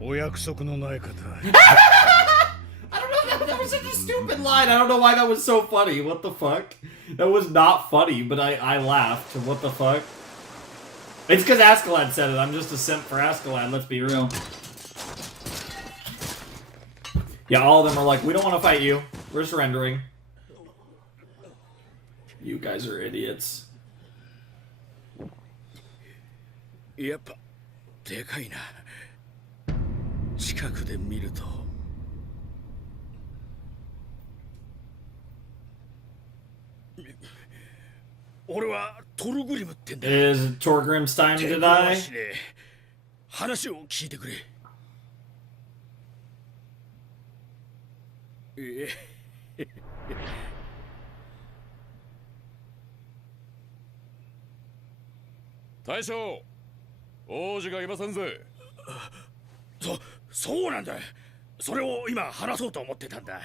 お約束のない方。I don't know, that was such a stupid line. I don't know why that was so funny. What the fuck? That was not funny, but I laughed. What the fuck? It's because Askeladd said it. I'm just a simp for Askeladd, let's be real. Yeah, all of them are like, we don't want to fight you. We're surrendering. You guys are idiots. やっぱでかいな。近くで見ると。俺はトルグリムってんだ。Is Torgrim's time to die? 話を聞いてくれ。大将、王子がいませんぜ。そうなんだ。それを今話そうと思ってたんだ。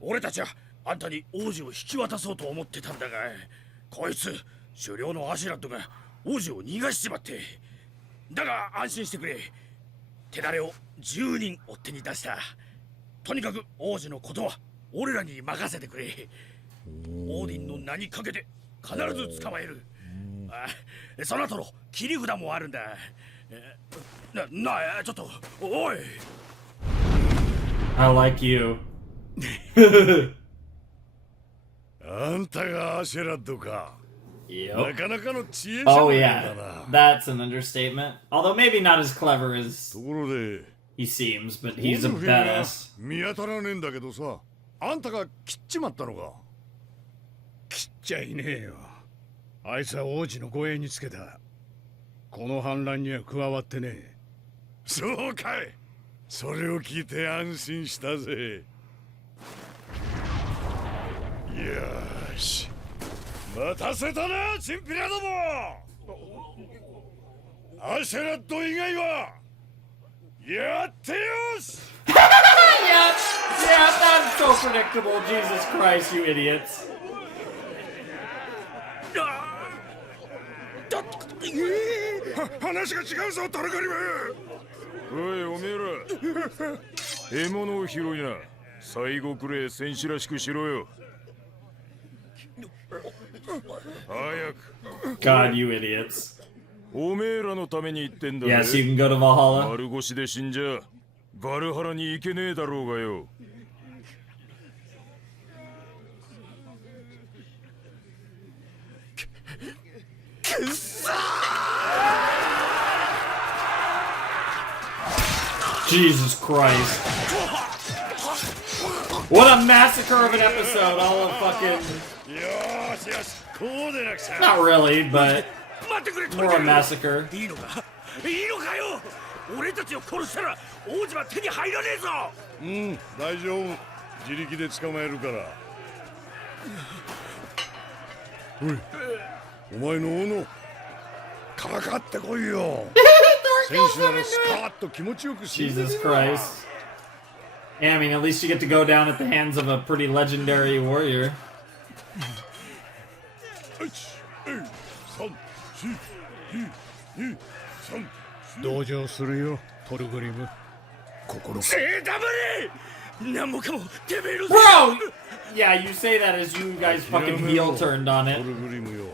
俺たちはあんたに王子を引き渡そうと思ってたんだが、こいつ狩猟のアシュラッドが王子を逃がしちまって。だが安心してくれ。手だれを10人追っ手に出した。とにかく王子のことは俺らに任せてくれ。オーディンの名にかけて必ず捕まえる。その後の切り札もあるんだ。ちょっとおい。I like you. あんたがアシェラッドか。Yep. なかなかの知恵者 Oh だ yeah, な。 that's an understatement. Although maybe not as clever as ところで he seems, but he's a badass. 見当たらねえんだけどさ、あんたが切っちまったのか。切っちゃいねえよ。あいつは王子の護衛につけた。この反乱には加わってねえ。そうかい。それを聞いて安心したぜ。よし。待たせたな、チンピラども。アシェラッド以外はやってよし。Yeah, that's so predictable. Jesus Christ, you idiots. 話が違うぞ、トルグリム。おい、おめえら。獲物を拾いな。最後くれ戦士らしくしろよ。早く。God, you idiots. おめえらのために言ってんだ。Yes, you can go to Valhalla. 丸腰で死んじゃバルハラに行けねえだろうがよ。くっさー Jesus Christ. What a massacre of an episode. All of fucking... Not really, but more a massacre. いいのかよ。俺たちを殺したら王子は手に入らねえぞ。大丈夫。自力で捕まえるから。おい、お前の斧かかってこいよ。戦士ならスカーッと気持ちよく死んでる。 Jesus Christ. Yeah, I mean, at least you get to go down at the hands of a pretty legendary warrior. 同情するよ、トルグリム。心黙れ。何もかもてめえの。 Bro! Yeah, you say that as you guys fucking heel turned on it. トルグリムよ。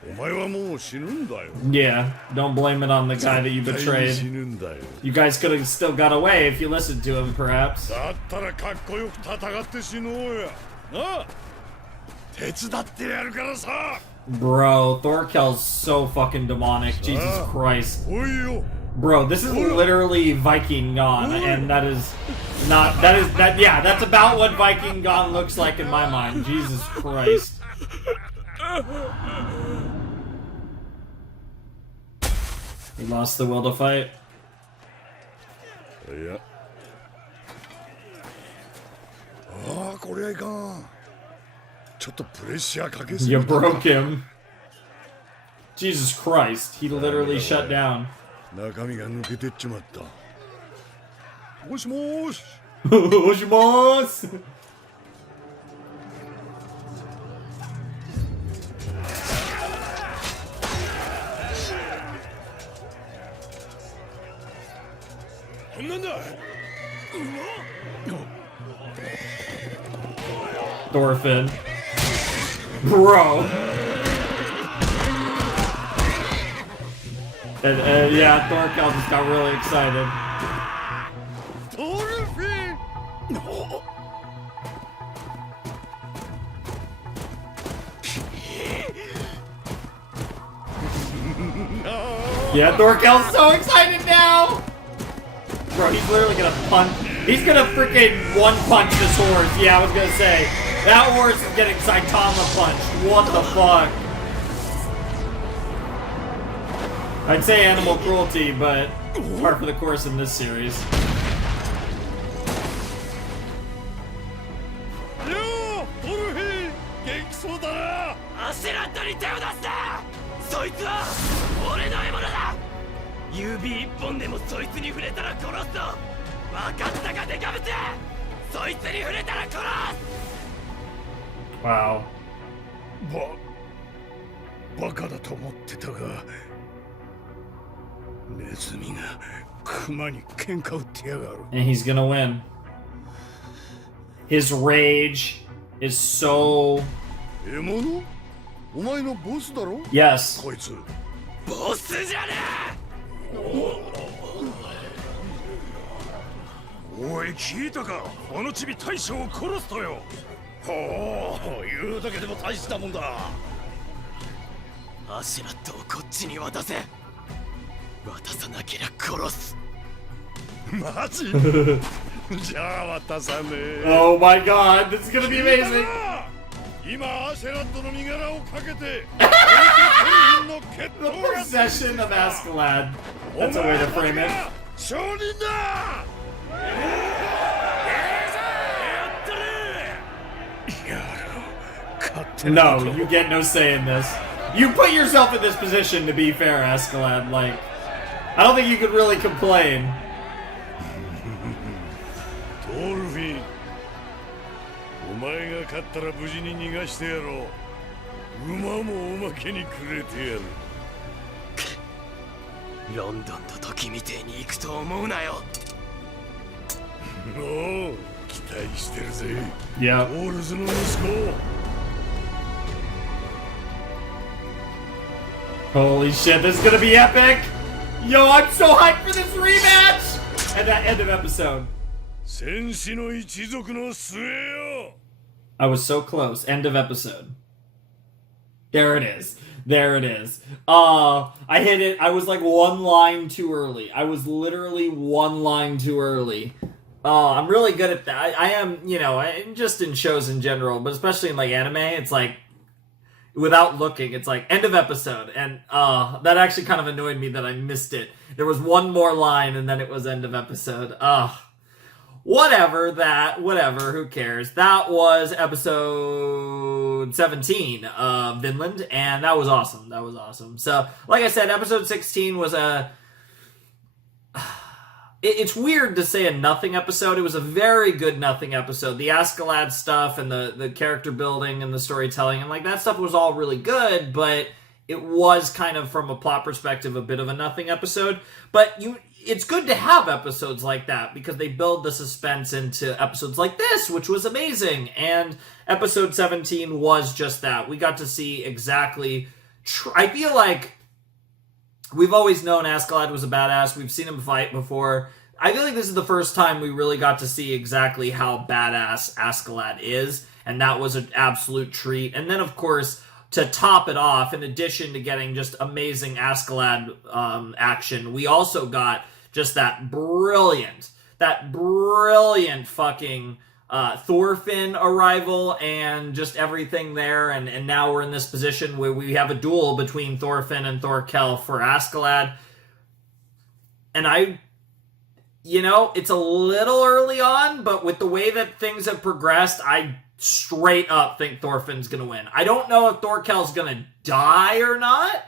お前はもう死ぬんだよ。 Yeah, don't blame it on the guy that you 絶対に死 betrayed. ぬんだよ。 You guys could have still got away if you listened to him, perhaps. だったらかっこよく戦って死のうや。なあ、手伝ってやるからさ。 Bro, Thorkel's so fucking demonic. Jesus Christ. おいよ。 Bro, this is literally Viking Gon, and that is not, yeah, that's about what Viking Gon looks like in my mind. Jesus Christ. He lost the will to fight. いや。ああ、こりゃいかん。ちょっとプレッシャーかけすぎ You た。 broke him. Jesus Christ, he literally shut down. 中身が抜けてっちまった。もしもーし。もしもーし。なんだ。 Thorfinn. Bro. And yeah, Thorkel just got really excited. Yeah, Thorkel's so excited now! Bro, he's literally gonna punch. He's gonna freaking one punch this horse. Yeah, I was gonna say. That horse is getting Saitama punched. What the fuck? I'd say animal cruelty, but par for the course in this series. Yo, Thorfinn! 元気そうだな。アシュラッドに手を出すな。そいつは俺の獲物だ。指一本でもそいつに触れたら殺すぞ。分かったかデカブツ。そいつに触れたら殺す。 Wow. バカだと思ってたが、ネズミがクマに喧嘩売ってやがる。 And he's gonna win. His rage is so... 獲物？お前のボスだろ？ Yes. こいつ。ボスじゃねえ。おい、聞いたか。あのチビ大将を殺すとよ。 ほう、言うだけでも大したもんだ。アシュラッドをこっちに渡せ。渡さなけりゃ殺す。マジ？じゃあ渡さねえ。 Oh my god, this is gonna be amazing. 今アシェラッドの身柄をかけて、 The possession of Askeladd. That's a way to frame it. 証人だ。 No, you get no say in this. You put yourself in this position, to be fair, Askeladd. Like, I don't think you could really complain. トルフィン、お前が勝ったら無事に逃がしてやろう。馬もおまけにくれてやる。ロンドンと時みてえに行くと思うなよ。おう、期待してるぜ。 Yeah. トールズの息子。 Holy shit, this is gonna be epic! Yo, I'm so hyped for this rematch! And that end of episode. 戦士の一族の末よ。 I was so close. End of episode. There it is. There it is. I hit it. I was like one line too early. I was literally one line too early. I'm really good at that. I am, you know, just in shows in general, but especially in like anime, it's like, without looking, it's like end of episode. And that actually kind of annoyed me that I missed it. There was one more line and then it was end of episode. Whatever, who cares. That was episode 17 of Vinland, and that was awesome. That was awesome. So, like I said, episode 16 was a... It's weird to say a nothing episode. It was a very good nothing episode. The Askeladd stuff and the character building and the storytelling and like that stuff was all really good, but it was kind of, from a plot perspective, a bit of a nothing episode. But it's good to have episodes like that because they build the suspense into episodes like this, which was amazing. And episode 17 was just that. We got to see exactly I feel like we've always known Askeladd was a badass. We've seen him fight before. I feel like this is the first time we really got to see exactly how badass Askeladd is, and that was an absolute treat. And then, of course, to top it off, in addition to getting just amazing Askeladd action, we also got just that brilliant fucking Thorfinn arrival and just everything there. And now we're in this position where we have a duel between Thorfinn and Thorkel for Askeladd. And it's a little early on, but with the way that things have progressed, I straight up think Thorfinn's going to win. I don't know if Thorkel's going to die or not.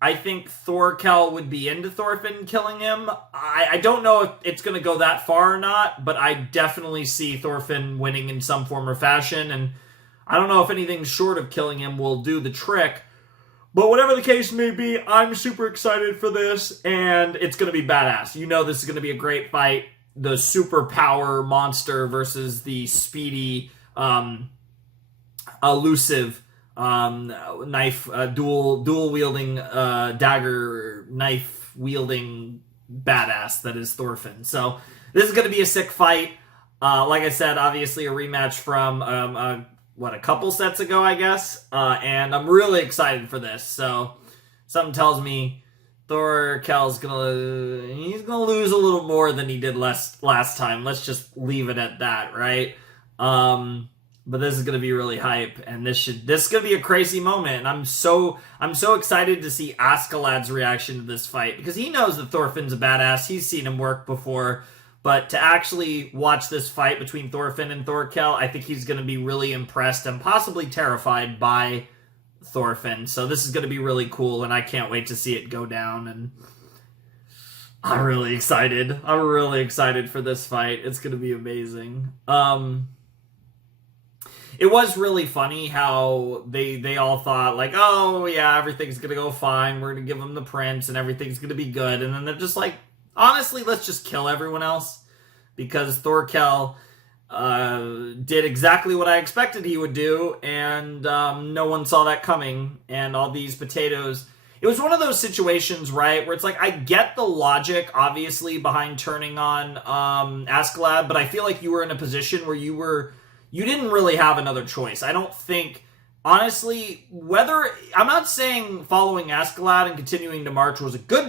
I think Thorkel would be into Thorfinn killing him. I don't know if it's going to go that far or not, but I definitely see Thorfinn winning in some form or fashion, and I don't know if anything short of killing him will do the trick. But whatever the case may be, I'm super excited for this, and it's going to be badass. You know this is going to be a great fight. The superpower monster versus the speedy, elusive knife, dual wielding, dagger knife wielding badass that is Thorfinn. So this is going to be a sick fight. Like I said, obviously a rematch from a couple sets ago, I guess. And I'm really excited for this. So something tells me Thorkel's he's gonna lose a little more than he did last time. Let's just leave it at that, right? But this is gonna be really hype, and this is gonna be a crazy moment. And I'm so excited to see Askeladd's reaction to this fight, because he knows that Thorfinn's a badass. He's seen him work before. But to actually watch this fight between Thorfinn and Thorkel, I think he's going to be really impressed and possibly terrified by Thorfinn. So this is going to be really cool, and I can't wait to see it go down. And I'm really excited. I'm really excited for this fight. It's going to be amazing. It was really funny how they all thought, like, oh, yeah, everything's going to go fine. We're going to give them the prince, and everything's going to be good. And then they're just like, honestly, let's just kill everyone else, because Thorkel did exactly what I expected he would do, and no one saw that coming, and all these potatoes. It was one of those situations, right, where it's like, I get the logic, obviously, behind turning on Askeladd, but I feel like you were in a position where you didn't really have another choice. I don't think, honestly, I'm not saying following Askeladd and continuing to march was a good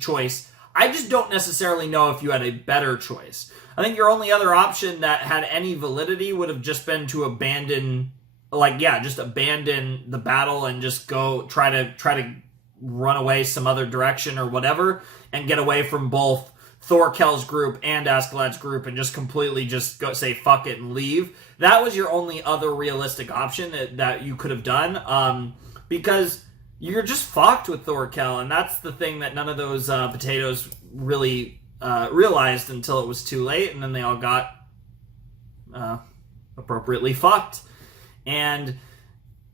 choice. I just don't necessarily know if you had a better choice. I think your only other option that had any validity would have just been to abandon the battle and just go try to run away some other direction or whatever, and get away from both Thorkel's group and Askeladd's group and just completely just go say fuck it and leave. That was your only other realistic option that you could have done, because you're just fucked with Thorkel, and that's the thing that none of those potatoes really realized until it was too late, and then they all got appropriately fucked. And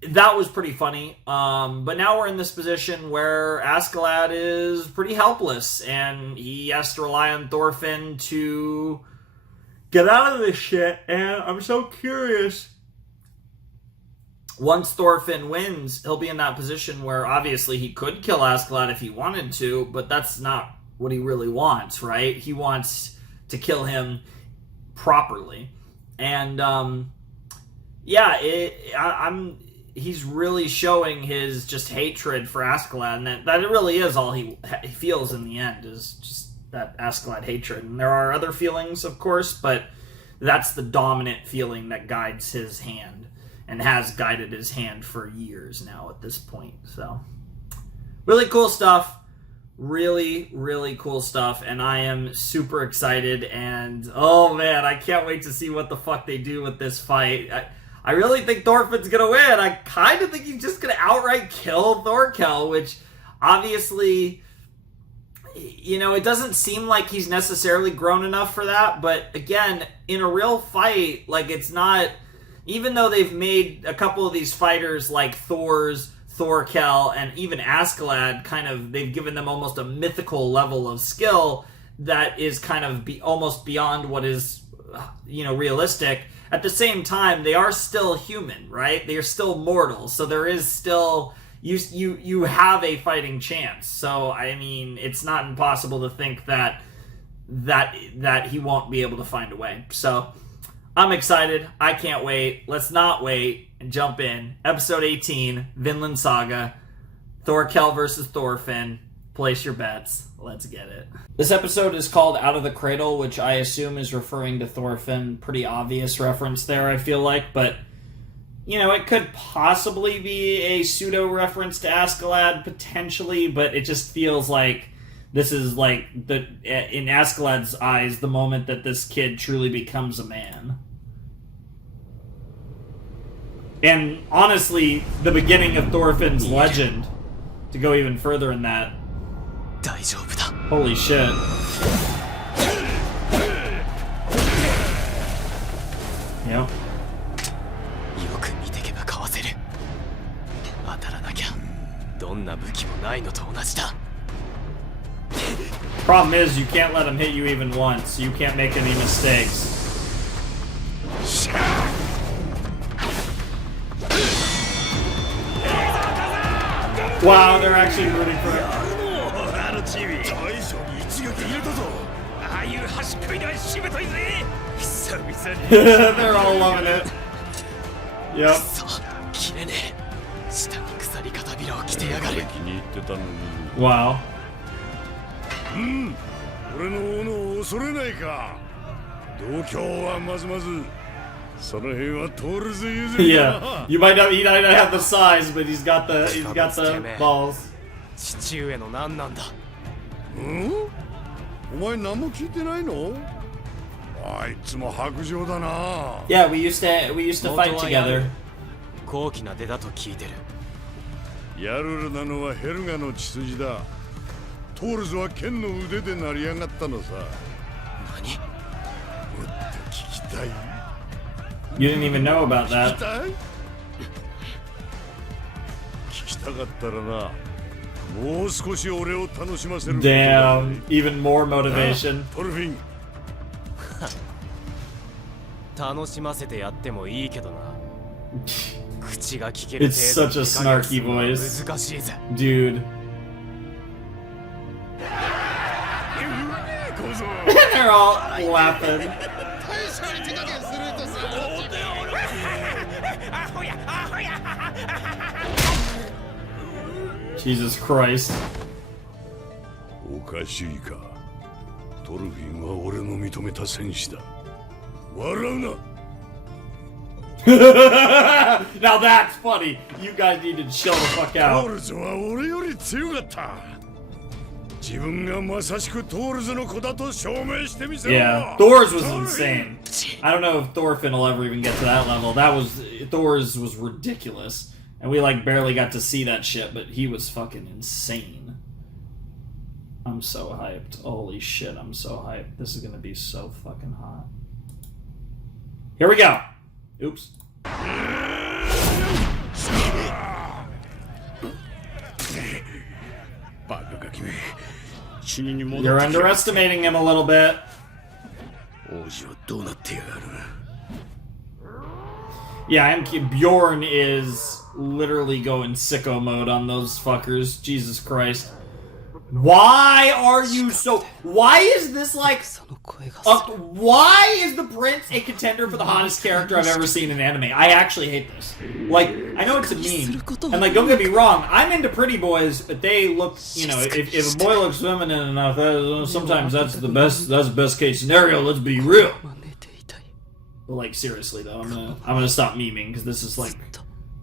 that was pretty funny. But now we're in this position where Askeladd is pretty helpless, and he has to rely on Thorfinn to get out of this shit, and I'm so curious. Once Thorfinn wins, he'll be in that position where obviously he could kill Askeladd if he wanted to, but that's not what he really wants, right? He wants to kill him properly. And he's really showing his just hatred for Askeladd, and that really is all he feels in the end, is just that Askeladd hatred. And there are other feelings, of course, but that's the dominant feeling that guides his hand, and has guided his hand for years now at this point. So, really cool stuff. Really, really cool stuff. And I am super excited. And, oh man, I can't wait to see what the fuck they do with this fight. I really think Thorfinn's going to win. I kind of think he's just going to outright kill Thorkel, which obviously, it doesn't seem like he's necessarily grown enough for that. But again, in a real fight, it's not... Even though they've made a couple of these fighters like Thorkel, and even Askeladd, they've given them almost a mythical level of skill that is kind of almost beyond what is, realistic. At the same time, they are still human, right? They are still mortal. So there is still, you have a fighting chance. So I mean, it's not impossible to think that he won't be able to find a way. So I'm excited. I can't wait. Let's not wait and jump in. Episode 18, Vinland Saga, Thorkel versus Thorfinn. Place your bets. Let's get it. This episode is called Out of the Cradle, which I assume is referring to Thorfinn. Pretty obvious reference there, I feel like, but you know, it could possibly be a pseudo-reference to Askeladd, potentially, but it just feels like this is like, in Askeladd's eyes, the moment that this kid truly becomes a man. And honestly, the beginning of Thorfinn's legend, to go even further in that. Holy shit. Yep. Problem is, you can't let him hit you even once. You can't make any mistakes. Wow, they're actually rooting for him. They're all loving it. Yep. Wow. Yeah, he might not have the size, but he's got the balls. Yeah, we used to fight together. 高貴な出だと聞いてる。ヤルルなのはヘルガの血筋だ。トールズは剣の腕で成り上がったのさ。何？もっと聞きたい。You didn't even know about that. 聞きたかったらな。もう少し俺を楽しませる。Damn, even more motivation. トルフィン。楽しませてやってもいいけどな。It's such a snarky voice. Dude. They're all laughing. Jesus Christ. おかしいか。トルフィンは俺の認めた戦士だ。笑うな。Now that's funny. You guys need to chill the fuck out. トールズは俺より強かった。自分がまさしくトールズの子だと証明してみせろ。Yeah, Thor's was insane. I don't know if Thorfinn will ever even get to that level. Thor's was ridiculous. And we like barely got to see that shit, but he was fucking insane. I'm so hyped. Holy shit, I'm so hyped. This is gonna be so fucking hot. Here we go. Oops. You're underestimating him a little bit. Yeah, Bjorn is literally going sicko mode on those fuckers. Jesus Christ. Why are you so... Why is this like... why is the prince a contender for the hottest character I've ever seen in anime? I actually hate this. Like, I know it's a meme. And like, don't get me wrong, I'm into pretty boys, but they look, you know, if a boy looks feminine enough, sometimes that's the best case scenario, let's be real. But like, seriously though, I'm gonna stop memeing, because this is like,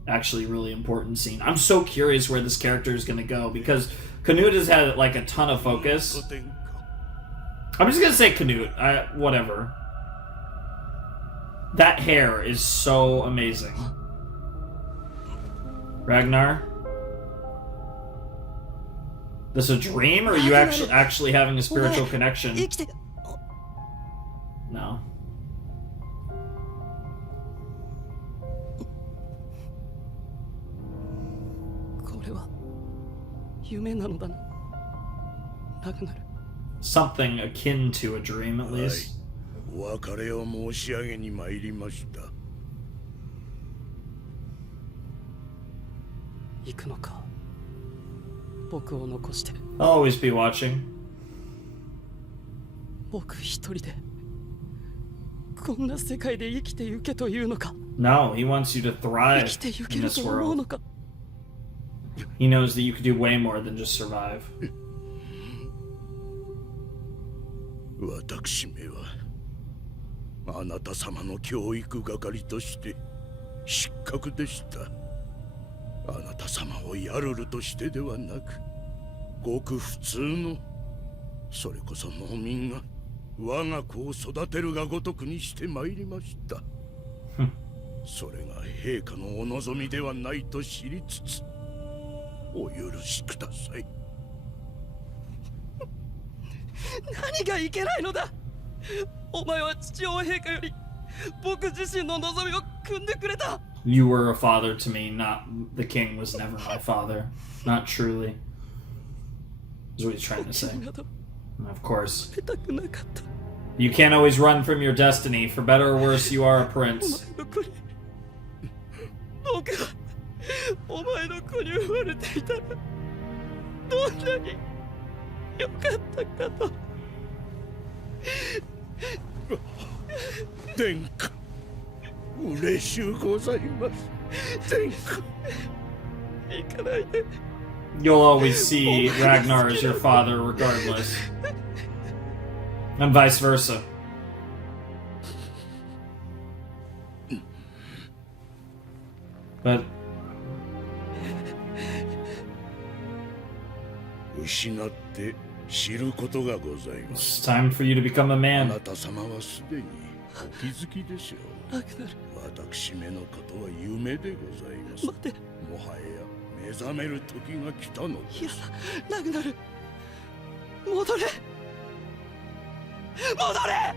actually a really important scene. I'm so curious where this character is gonna go, because Canute has had like a ton of focus. I'm just gonna say Canute. Whatever. That hair is so amazing. Ragnar? This a dream, or are you actually having a spiritual connection? No. Something akin to a dream, at least. お別れを申し上げに参りました。行くのか僕を残して I'll always be watching. 僕一人でこんな世界で生きてゆけというのか。 No, he wants you to 生 thrive きてゆ in ける this と思う world. のか。 He knows that you could do way more than just survive. 私めはあなた様の教育係として失格でした。あなた様をヤルルとしてではなく、ごく普通の、それこそ農民が我が子を育てるがごとくにしてまいりました。それが陛下のお望みではないと知りつつ、お許しください。何がいけないのだ。お前は父王陛下より僕自身の望みを汲んでくれた。 You were a father to me, not the king was never my father. Not truly. Is what he's trying to say. And of course. You can't always run from your destiny. For better or worse, you are a prince. 僕がお前の子に生まれていたらどんなによかったかと。殿下、嬉しゅうございます。殿下。行かないで。 You'll always see Ragnar as your father regardless. And vice versa. But 失って知ることがございま it's す。 time for you to become a あ man. なた様はすでにお気づきでしょう。私めのことは夢でございます。もはや目覚める時が来たのです。いや、ラグナル、戻れ、戻れ。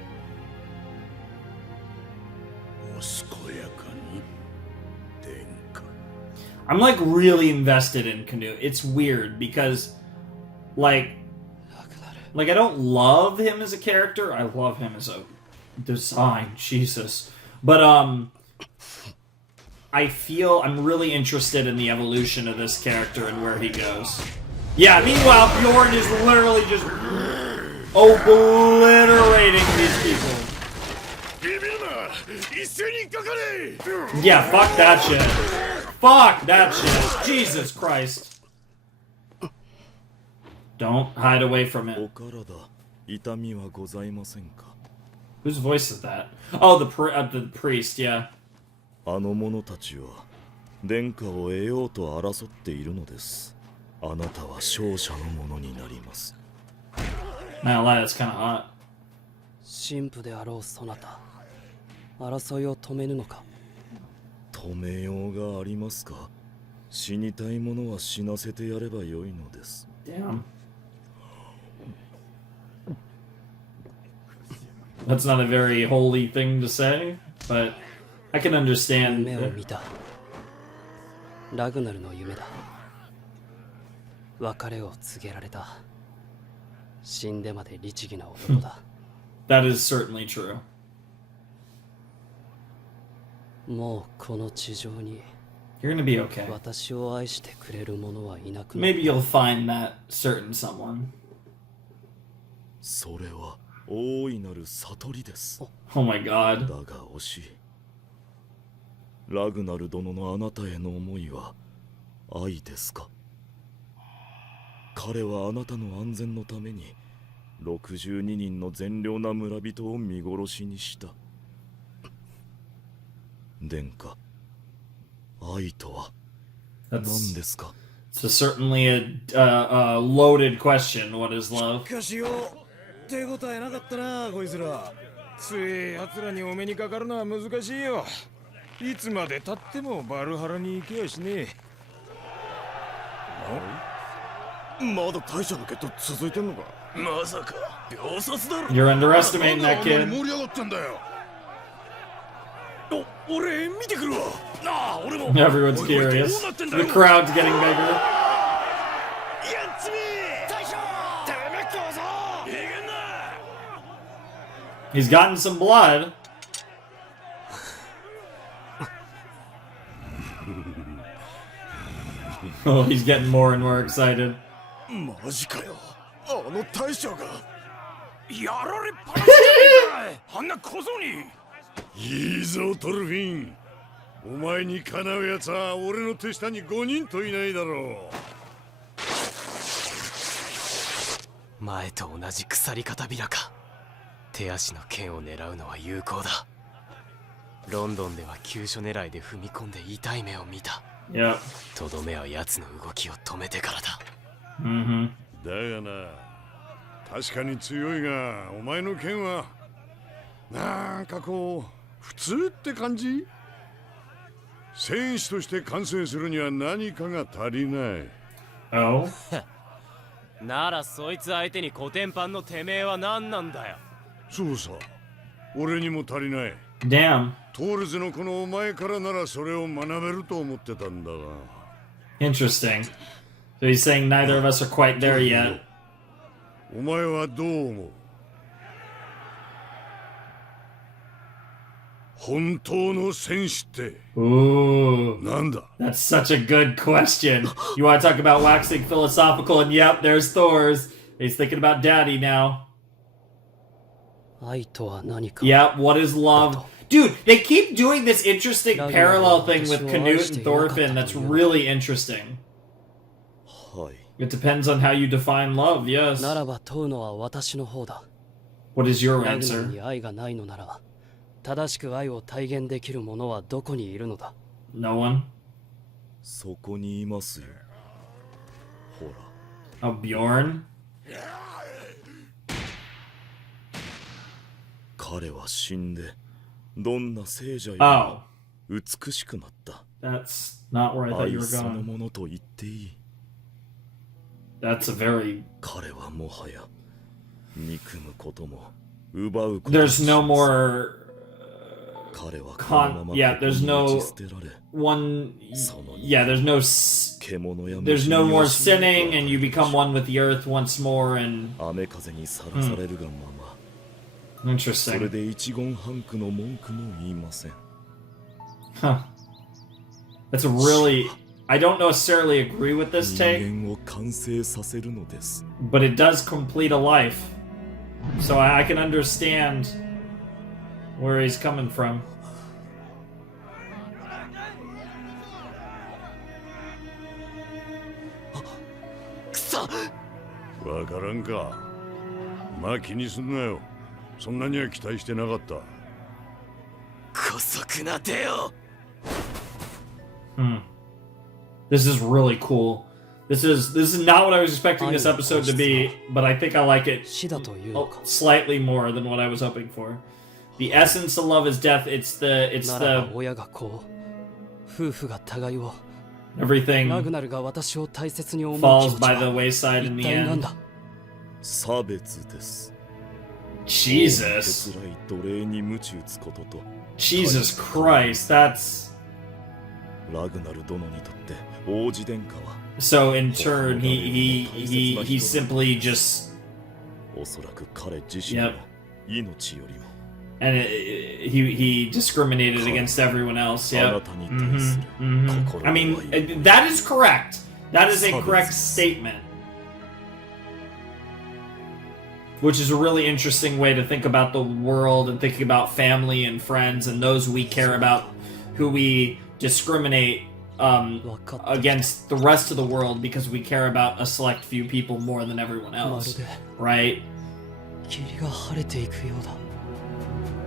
お健やかに、殿下。 I'm like really invested in Canute. It's weird because like I don't love him as a character. I love him as a design, Jesus. But I feel I'm really interested in the evolution of this character and where he goes. Yeah, meanwhile Bjorn is literally just obliterating these people. Yeah, fuck that shit. Fuck that shit. Jesus Christ. Don't hide away from it. Whose voice is that? Oh, the priest, yeah. あの者たちは殿下を得ようと争っているのです。あなたは勝者のものになります。 Not lie, that's kind of hot. 神父であろうそなた、争いを止めぬのか。止めようがありますか。死にたい者は死なせてやればよいのです。 Damn. That's not a very holy thing to say, but I can understand. 夢を見た。ラグナルの夢だ。別れを告げられた。死んでまで律儀な男だ。That is certainly true. もうこの地上に You're gonna be okay. 私を愛してくれる者はいなくなる。 Maybe you'll find that certain someone. それは大いなる悟りです。 Oh my god. だが惜しい。ラグナル殿のあなたへの思いは愛ですか。彼はあなたの安全のために62人の善良な村人を見殺しにした。殿下、愛とは何ですか。 It's certainly a loaded question. What is love? しかしよ、手応えなかったな、こいつら。つえ奴らにお目にかかるのは難しいよ。いつまで経ってもバルハラに行けやしねえ。まだ大社の決闘続いてんのか。まさか秒殺だろ。 You're underestimating that kid. 盛り上がってんだよ。俺見てくるわ。なあ、俺も。 Everyone's curious. The crowd's getting bigger. やっちめ。大将。てめえこそ。逃げんな。 He's gotten some blood. Oh, he's getting more and more excited. マジかよ、あの大将が。やられっぱなしじゃねえか。あんな小僧に。いいぞトルフィン、お前にかなうやつは俺の手下に5人といないだろう。前と同じ鎖片びらか。手足の剣を狙うのは有効だ。ロンドンでは急所狙いで踏み込んで痛い目を見た。とどめは奴の動きを止めてからだ。だがな、確かに強いが、お前の剣はなんかこう普通って感じ。戦士として完成するには何かが足りない。ならそいつ相手にコテンパンのてめえは何なんだよ。そうさ、俺にも足りない。Damn. トールズのこのお前からならそれを学べると思ってたんだが。Interesting. So he's saying neither of us are quite there yet. お前はどう思う？本当の戦士って Ooh. なんだ？ That's such a good question. You want to talk about waxing philosophical, and yep, there's Thor's. He's thinking about daddy now. 愛とは何か。 Yep, what is love? Dude, they keep doing this interesting parallel thing with Canute and Thorfinn that's really interesting. It depends on how you define love, yes. ならば問うのは私の方だ。 What is your ラグナ answer? に愛がないのなら、正しく愛を体現できる者はどこにいるのだ？ No one? そこにいますよ。ほら。Oh, Bjorn? 彼は死んで、どんな聖者より Oh. も美しくなった。That's not where I thought you 愛 were その going. ものと言っていい。That's a very... 彼はもはや憎むことも奪うことも There's no more... 彼はこのまま Yeah, there's no 打ち捨てられ one... Yeah, there's no... There's no more sinning, and you become one with the earth once more, and... 雨風にさらされるがまま、 Interesting. それで一言半句の文句も言いません。 Huh. That's a really... I don't necessarily agree with this 人 take, 間を完成させるのです。 but it does complete a life. So I can understand where he's coming from. くそ。わからんか。まあ気にすんなよ。そんなには期待してなかった。姑息な手を。This is really cool. This is not what I was expecting this episode to be, but I think I like it slightly more than what I was hoping for. The essence of love is death. It's the 親がこう、夫婦が互いを、 everything ラグナルが私を大切に思う気 falls 持ち by the は wayside in 一 the 体なん end. だ？差別です。 Jesus. 辛い奴隷に鞭打つことと、 Jesus Christ, that's... ラグナル殿にとって王子殿下は So in turn, he simply just... おそらく彼自身の命よりも And he discriminated against everyone else. Yeah. I mean, that is correct. That is a correct statement. Which is a really interesting way to think about the world and thinking about family and friends and those we care about, who we discriminate against the rest of the world because we care about a select few people more than everyone else. Right? 霧が晴れていくようだ。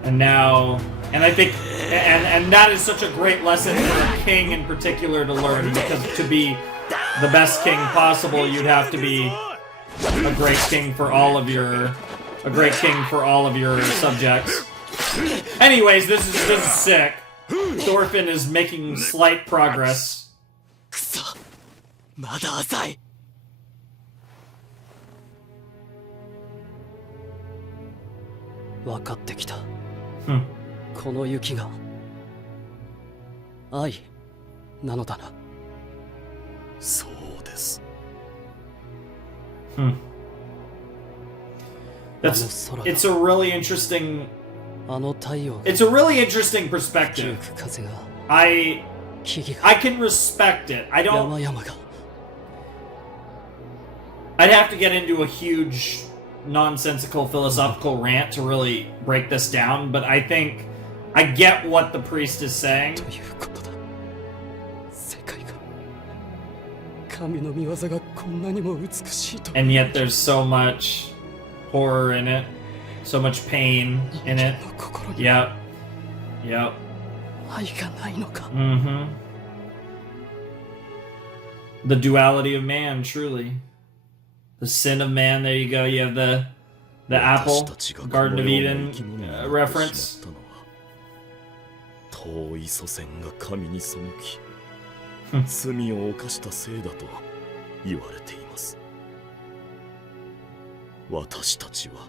And now, and I think, and that is such a great lesson for a king in particular to learn, because to be the best king possible, you'd have to be a great king for all of your, subjects. Anyways, this is sick. Thorfinn is making slight progress. くそ、まだ浅い。分かってきた。この雪が愛なのだな。そうです。It's a really interesting. あの太陽が It's a really interesting perspective. 風が I 木々が can respect it. I I'd have to get into a huge nonsensical philosophical rant to really break this down, but I think I get what the priest is saying. ということだ。世界が神の御業がこんなにも美しいと。 And yet there's so much horror in it, so much pain in it. Yep. Yep. 愛がないのか。Mm-hmm. The duality of man, truly. The sin of man, there you go. You have the apple, Garden of Eden reference. 遠い祖先が神に背き罪を犯したせいだと言われています。私たちは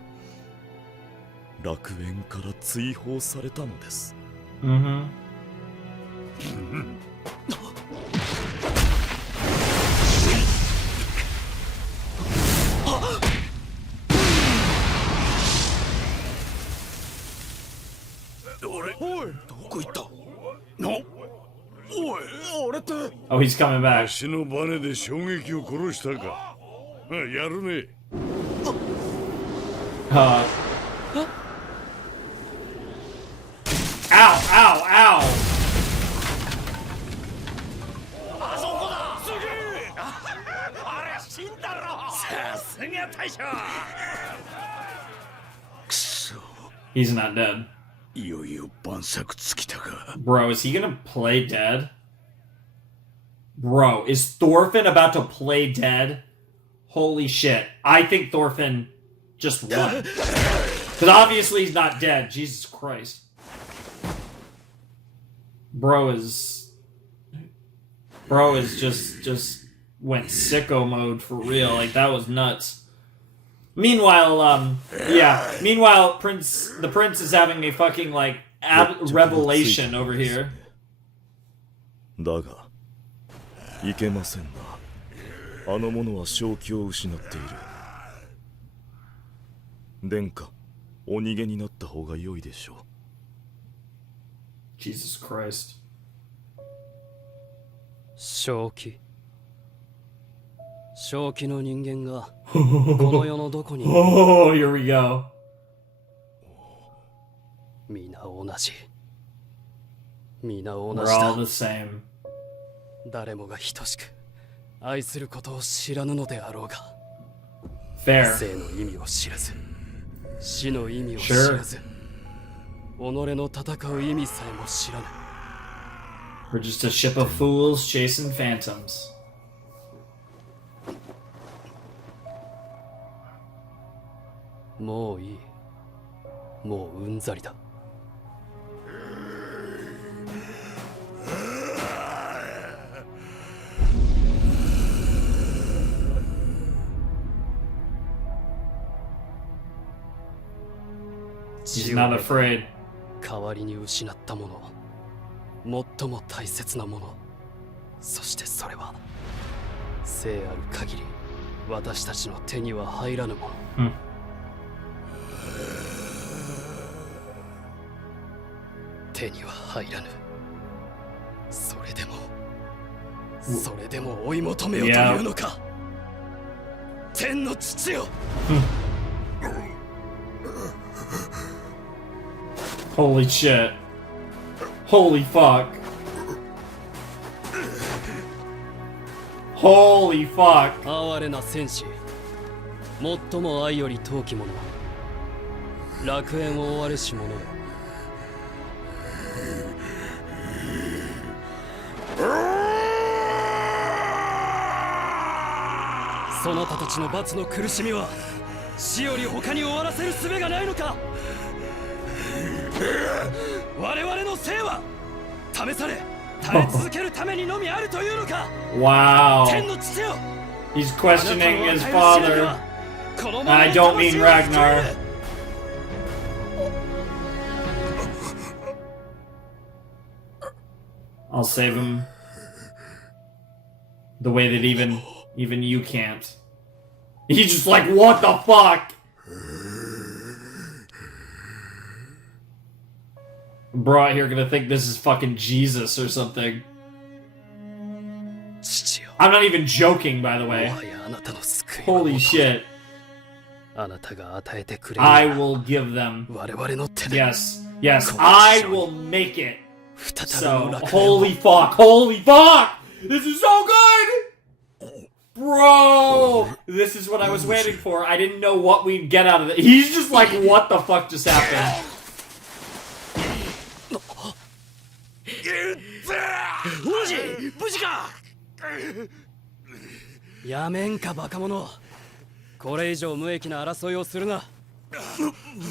楽園から追放されたのです。Mm-hmm. おい、どこ行ったの？おい、俺って。 Oh, he's coming back. 足のバネで衝撃を殺したか。やるね。Ow, ow, ow! あそこだ。すげえ。あれ死んだろ。さすが大将。くそ。 He's not dead. いよいよ晩作尽きたか。 Bro, is he gonna play dead? Bro, is Thorfinn about to play dead? Holy shit. I think Thorfinn just won. Because obviously he's not dead. Jesus Christ. Bro is just went sicko mode for real. Like, that was nuts. Meanwhile, Meanwhile, the prince is having a fucking, like, revelation over here. だが、いけませんな。あの者は正気を失っている。殿下、お逃げになった方が良いでしょう。Jesus Christ. 正気。正気の人間がこの世のどこに。Oh, here we go. 皆同じ。皆同 We're じ all だ。 the same. 誰もが等しく愛することを知らぬのであろうが。 Fair. 生の意味を知らず、死の意味を知らず、己の戦う意味さえも知らぬ。 We're just a ship of fools chasing phantoms. もういい。もううんざりだ。He's not afraid. 代わりに失ったもの、最も大切なもの、そしてそれは生ある限り私たちの手には入らぬもの。手には入らぬ。それでも追い求めようというのか。天の父よ。Holy shit. Holy fuck. Holy fuck. 哀れな戦士。最も愛より遠き者。楽園を追われし者よ。そなたたちの罰の苦しみは死より他に終わらせる術がないのか。我々の生は試され耐え続けるためにのみあるというのか。 Wow. 天の父よ。 He's questioning his father. I don't mean Ragnar. I'll save him the way that even you can't. He's just like, what the fuck? Bro out here gonna think this is fucking Jesus or something. 父よ。I'm not even joking, by the way. Holy shit. I will give them. Yes, yes, I will make it. So, holy fuck, this is so good! Bro, this is what I was waiting for. I didn't know what we'd get out of it. He's just like, what the fuck just happened? 王子無事か。やめんかバカ者。これ以上無益な争いをするな。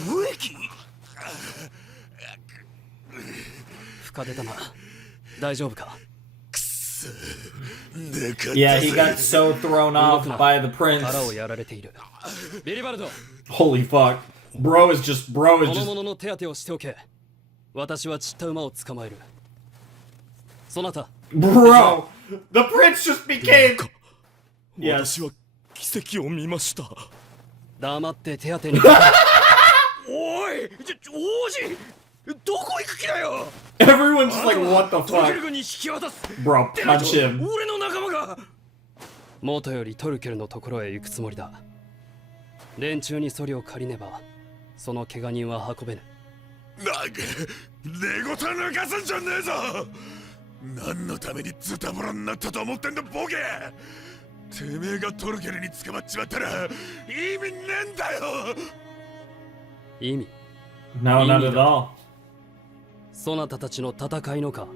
無益？深手玉大丈夫か。 Yeah, he got so thrown off by the prince. Holy fuck. Bro is just... Bro, the prince just became... Yes. 奇跡を見ました。黙って手当てに。おい、王子、どこ行く気だよ。 Everyone's just like, what the fuck? Bro, punch him. 俺の仲間が。元よりトルケルのところへ行くつもりだ。連中にそりを借りねば、その怪我人は運べぬ。なんか、寝言抜かすんじゃねえぞ。何のためにズタボロになったと思ってんだ、ボケ。てめえがトルケルに捕まっちまったら意味ねえんだよ。意味 No, not at all. そなたたちの戦いのか。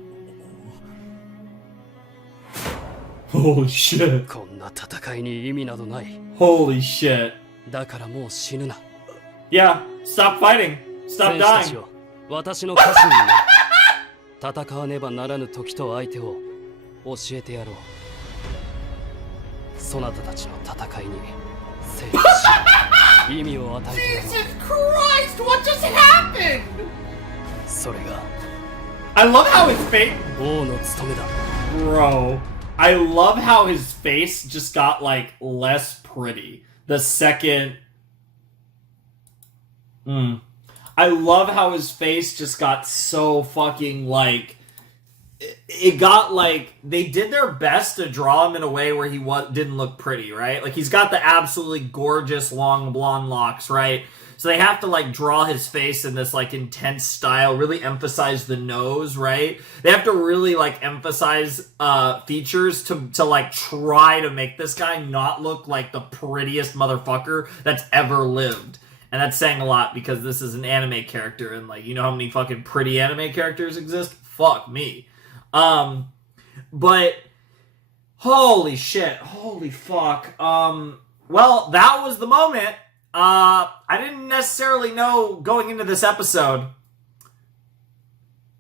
Holy shit. こんな戦いに意味などない。 Holy shit. だからもう死ぬな。 Yeah, stop fighting. Stop dying. 私の家臣になる。戦わねばならぬ時と相手を教えてやろう。そなたたちの戦いに生し意味を与えてやろう。 Jesus Christ, what just happened? それが I love how his face... 王の務めだ。 Bro, I love how his face just got like less pretty the second... I love how his face just got so fucking like... It got like... They did their best to draw him in a way where he didn't look pretty, right? Like he's got the absolutely gorgeous long blonde locks, right? So they have to like draw his face in this like intense style, really emphasize the nose, right? They have to really like emphasize features to like try to make this guy not look like the prettiest motherfucker that's ever lived. And that's saying a lot because this is an anime character and like, you know how many fucking pretty anime characters exist? Fuck me. But holy shit, holy fuck. Well, that was the moment. I didn't necessarily know going into this episode.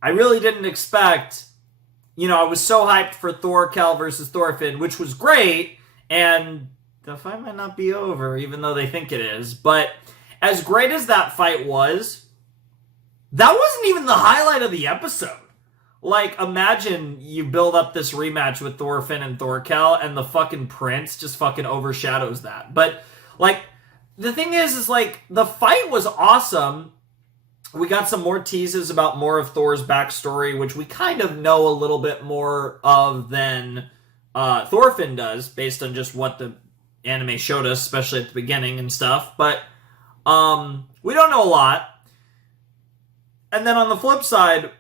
I really didn't expect, you know, I was so hyped for Thorkel versus Thorfinn, which was great, and the fight might not be over, even though they think it is, but as great as that fight was, that wasn't even the highlight of the episode. Like, imagine you build up this rematch with Thorfinn and Thorkel, and the fucking prince just fucking overshadows that. But, like, the thing is like, the fight was awesome. We got some more teases about more of Thor's backstory, which we kind of know a little bit more of than Thorfinn does, based on just what the anime showed us, especially at the beginning and stuff. But we don't know a lot. And then on the flip side,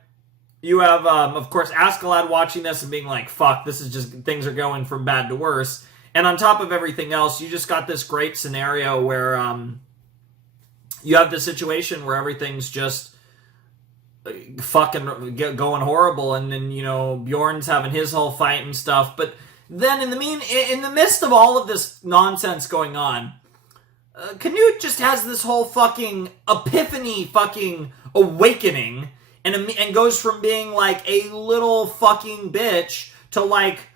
you have, of course, Askeladd watching this and being like, fuck, this is just, things are going from bad to worse. And on top of everything else, you just got this great scenario where you have this situation where everything's just fucking going horrible. And then, you know, Bjorn's having his whole fight and stuff. But then in the midst of all of this nonsense going on, Canute just has this whole fucking epiphany fucking awakening and goes from being like a little fucking bitch to like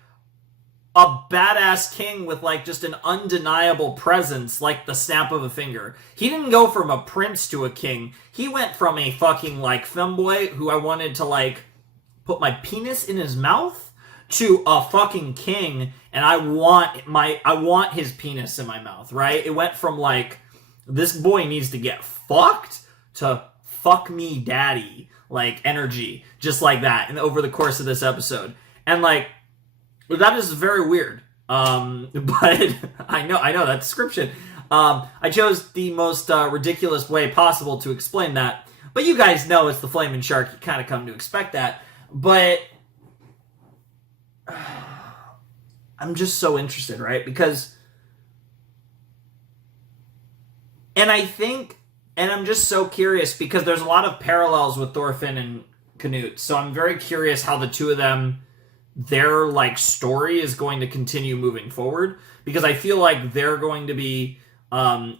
a badass king with like just an undeniable presence like the snap of a finger. He didn't go from a prince to a king. He went from a fucking like femboy who I wanted to like put my penis in his mouth to a fucking king, and I want his penis in my mouth, right? It went from like, this boy needs to get fucked to fuck me daddy, like energy, just like that, and over the course of this episode. And like, that is very weird. But I know that description. I chose the most ridiculous way possible to explain that. But you guys know it's the flaming shark. You kind of come to expect that. But I'm just so interested, right? Because, and I'm just so curious because there's a lot of parallels with Thorfinn and Canute. So I'm very curious how the two of them, their like story is going to continue moving forward, because I feel like they're going to be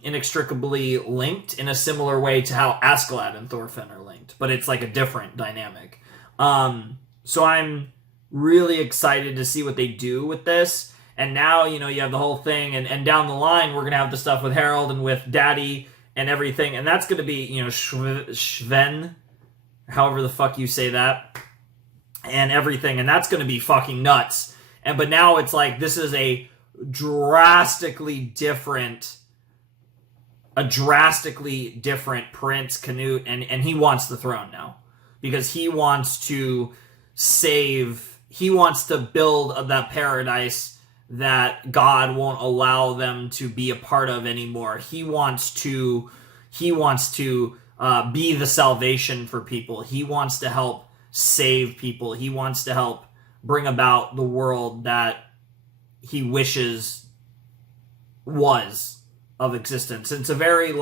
inextricably linked in a similar way to how Askeladd and Thorfinn are linked, but it's like a different dynamic. So I'm really excited to see what they do with this. And now, you have the whole thing, and down the line, we're going to have the stuff with Harold and with Daddy and everything, and that's going to be, Sven, however the fuck you say that, and everything, and that's going to be fucking nuts. But now it's like, this is a drastically different Prince Canute, and he wants the throne now, because he wants to build that paradise that God won't allow them to be a part of anymore. He wants to be the salvation for people. He wants to help save people. He wants to help bring about the world that he wishes was of existence. And it's a very,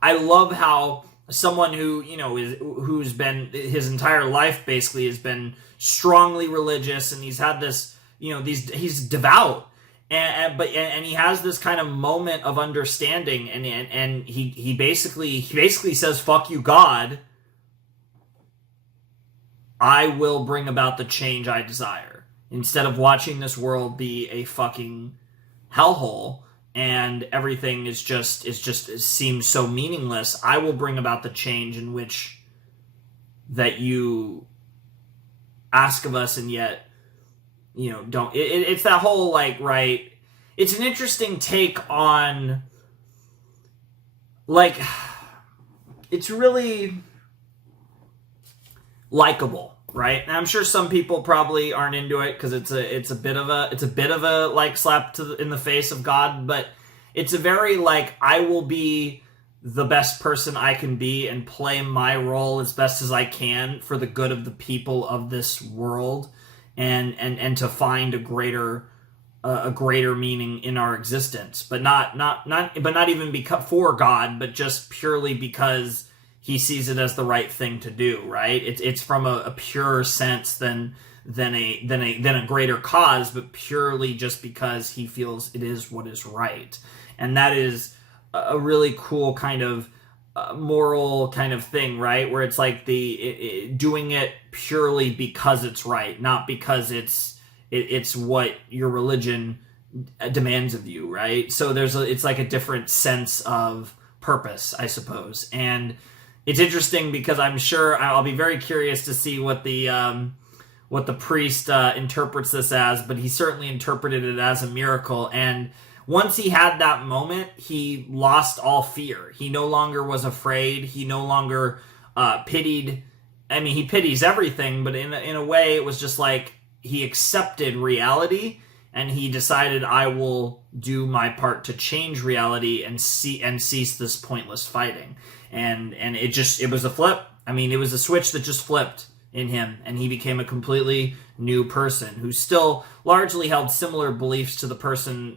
I love how someone who, who's been, his entire life basically has been strongly religious, and he's had this, he's devout, and he has this kind of moment of understanding, and he basically says, "Fuck you, God. I will bring about the change I desire. Instead of watching this world be a fucking hellhole and everything it seems so meaningless, I will bring about the change in which that you ask of us, and yet, don't." It's that whole, right? It's an interesting take on, it's really likable, right? And I'm sure some people probably aren't into it because it's a bit of a slap in the face of God, but it's a very I will be the best person I can be and play my role as best as I can for the good of the people of this world, and to find a greater meaning in our existence, but not even because for God, but just purely because he sees it as the right thing to do, right? It's from a purer sense than a greater cause, but purely just because he feels it is what is right. And that is a really cool kind of moral kind of thing, right? Where it's doing it purely because it's right, not because it's what your religion demands of you, right? So it's like a different sense of purpose, I suppose. And it's interesting because I'm sure I'll be very curious to see what the priest interprets this as, but he certainly interpreted it as a miracle. And once he had that moment, he lost all fear. He no longer was afraid. He no longer pitied. I mean, he pities everything, but in a way, it was just he accepted reality, and he decided, I will do my part to change reality and cease this pointless fighting. And it was a flip. I mean, it was a switch that just flipped in him, and he became a completely new person who still largely held similar beliefs to the person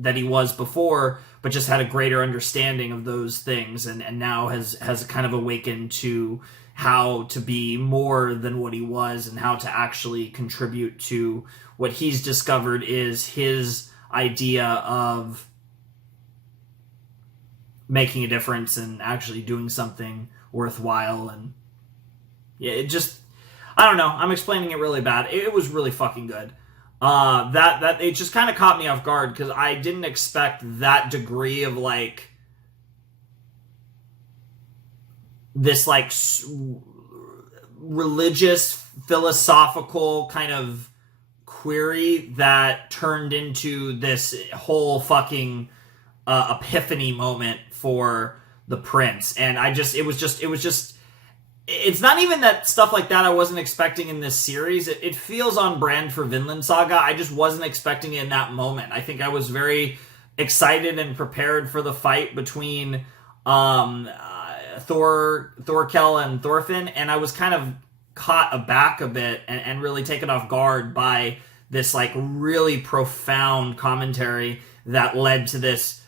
that he was before, but just had a greater understanding of those things, and now has kind of awakened to how to be more than what he was, and how to actually contribute to what he's discovered is his idea of making a difference and actually doing something worthwhile. And yeah, I don't know, I'm explaining it really bad. It was really fucking good. That it just kind of caught me off guard, because I didn't expect that degree of this religious philosophical kind of query that turned into this whole fucking epiphany moment for the prince. And it was just it's not even that stuff like that I wasn't expecting in this series. It feels on brand for Vinland Saga. I just wasn't expecting it in that moment. I think I was very excited and prepared for the fight between Thorkel and Thorfinn, and I was kind of caught aback a bit and really taken off guard by this like really profound commentary that led to this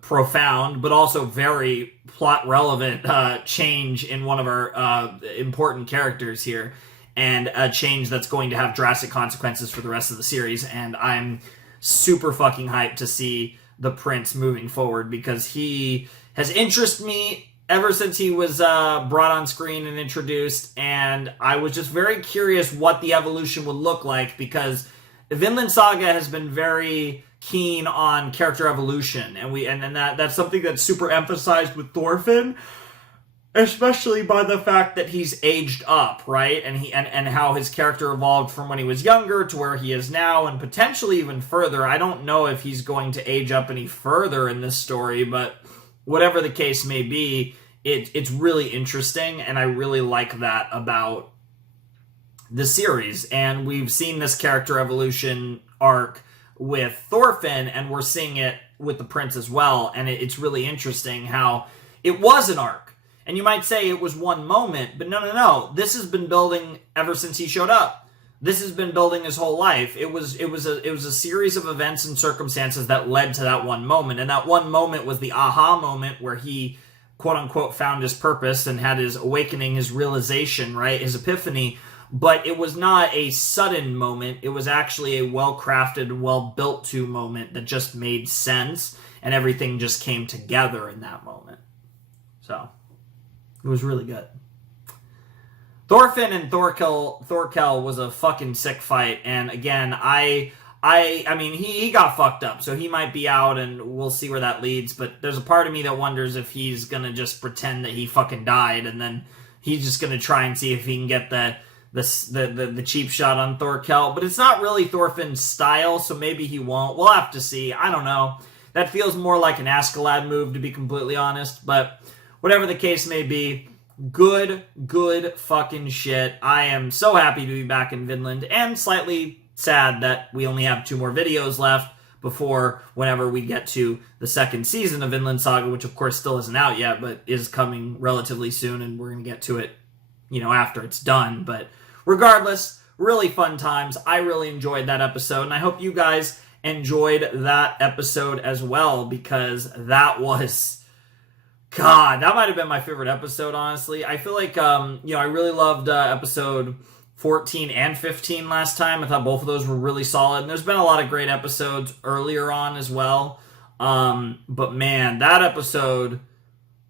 profound but also very plot relevant change in one of our important characters here, and a change that's going to have drastic consequences for the rest of the series. And I'm super fucking hyped to see the prince moving forward, because he has interested me ever since he was brought on screen and introduced, and I was just very curious what the evolution would look like, because Vinland Saga has been very keen on character evolution, and that's something that's super emphasized with Thorfinn, especially by the fact that he's aged up, right? And how his character evolved from when he was younger to where he is now, and potentially even further. I don't know if he's going to age up any further in this story, but whatever the case may be, it's really interesting, and I really like that about the series. And we've seen this character evolution arc with Thorfinn, and we're seeing it with the prince as well, and it's really interesting how it was an arc. And you might say it was one moment, but no. This has been building ever since he showed up. This has been building his whole life. It was a series of events and circumstances that led to that one moment, and that one moment was the aha moment where he, quote unquote, found his purpose and had his awakening, his realization, right, his epiphany. But it was not a sudden moment. It was actually a well-crafted, well-built-to moment that just made sense, and everything just came together in that moment. So, it was really good. Thorfinn and Thorkel was a fucking sick fight, and again, I mean, he got fucked up, so he might be out, and we'll see where that leads, but there's a part of me that wonders if he's gonna just pretend that he fucking died, and then he's just gonna try and see if he can get the cheap shot on Thorkel. But it's not really Thorfinn's style, so maybe he won't. We'll have to see. I don't know. That feels more like an Askeladd move, to be completely honest. But whatever the case may be, good fucking shit. I am so happy to be back in Vinland, and slightly sad that we only have 2 more videos left before whenever we get to the second season of Vinland Saga, which of course still isn't out yet, but is coming relatively soon, and we're going to get to it, after it's done. But regardless, really fun times. I really enjoyed that episode, and I hope you guys enjoyed that episode as well, because that was, God, that might have been my favorite episode, honestly. I feel like, I really loved episode 14 and 15 last time. I thought both of those were really solid, and there's been a lot of great episodes earlier on as well. But man, that episode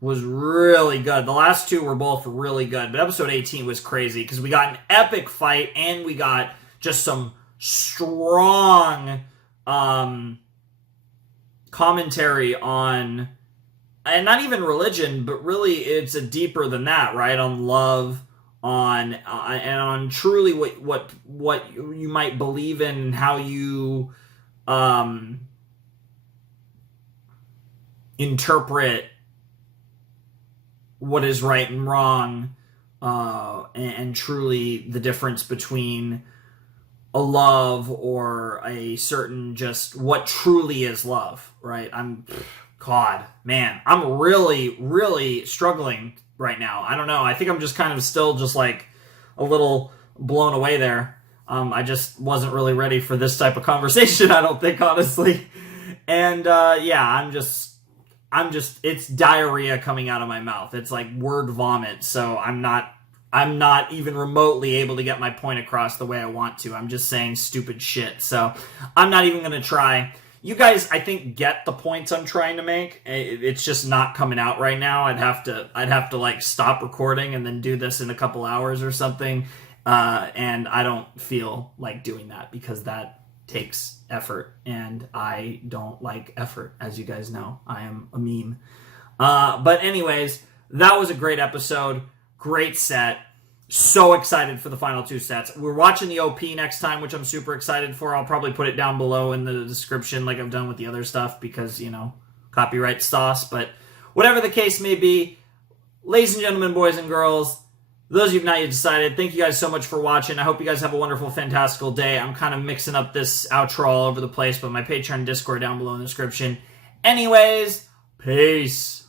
was really good. The last 2 were both really good, but episode 18 was crazy because we got an epic fight, and we got just some strong commentary on, and not even religion, but really it's a deeper than that, right? On love, on and on truly what you might believe in, and how you interpret what is right and wrong, and truly the difference between a love or a certain, just what truly is love, right? I'm really struggling right now. I don't know. I think I'm just kind of still just like a little blown away there. I just wasn't really ready for this type of conversation, I don't think, honestly. And I'm just, it's diarrhea coming out of my mouth. It's like word vomit. So I'm not even remotely able to get my point across the way I want to. I'm just saying stupid shit. So I'm not even going to try. You guys, I think, get the points I'm trying to make. It's just not coming out right now. I'd have to like stop recording and then do this in a couple hours or something. And I don't feel like doing that, because that takes effort, and I don't like effort, as you guys know. I am a meme. But anyways, that was a great episode. Great set. So excited for the final 2 sets. We're watching the OP next time, which I'm super excited for. I'll probably put it down below in the description like I've done with the other stuff, because, copyright sauce. But whatever the case may be, ladies and gentlemen, boys and girls, those of you who've not yet decided, thank you guys so much for watching. I hope you guys have a wonderful, fantastical day. I'm kind of mixing up this outro all over the place, but my Patreon and Discord down below in the description. Anyways, peace.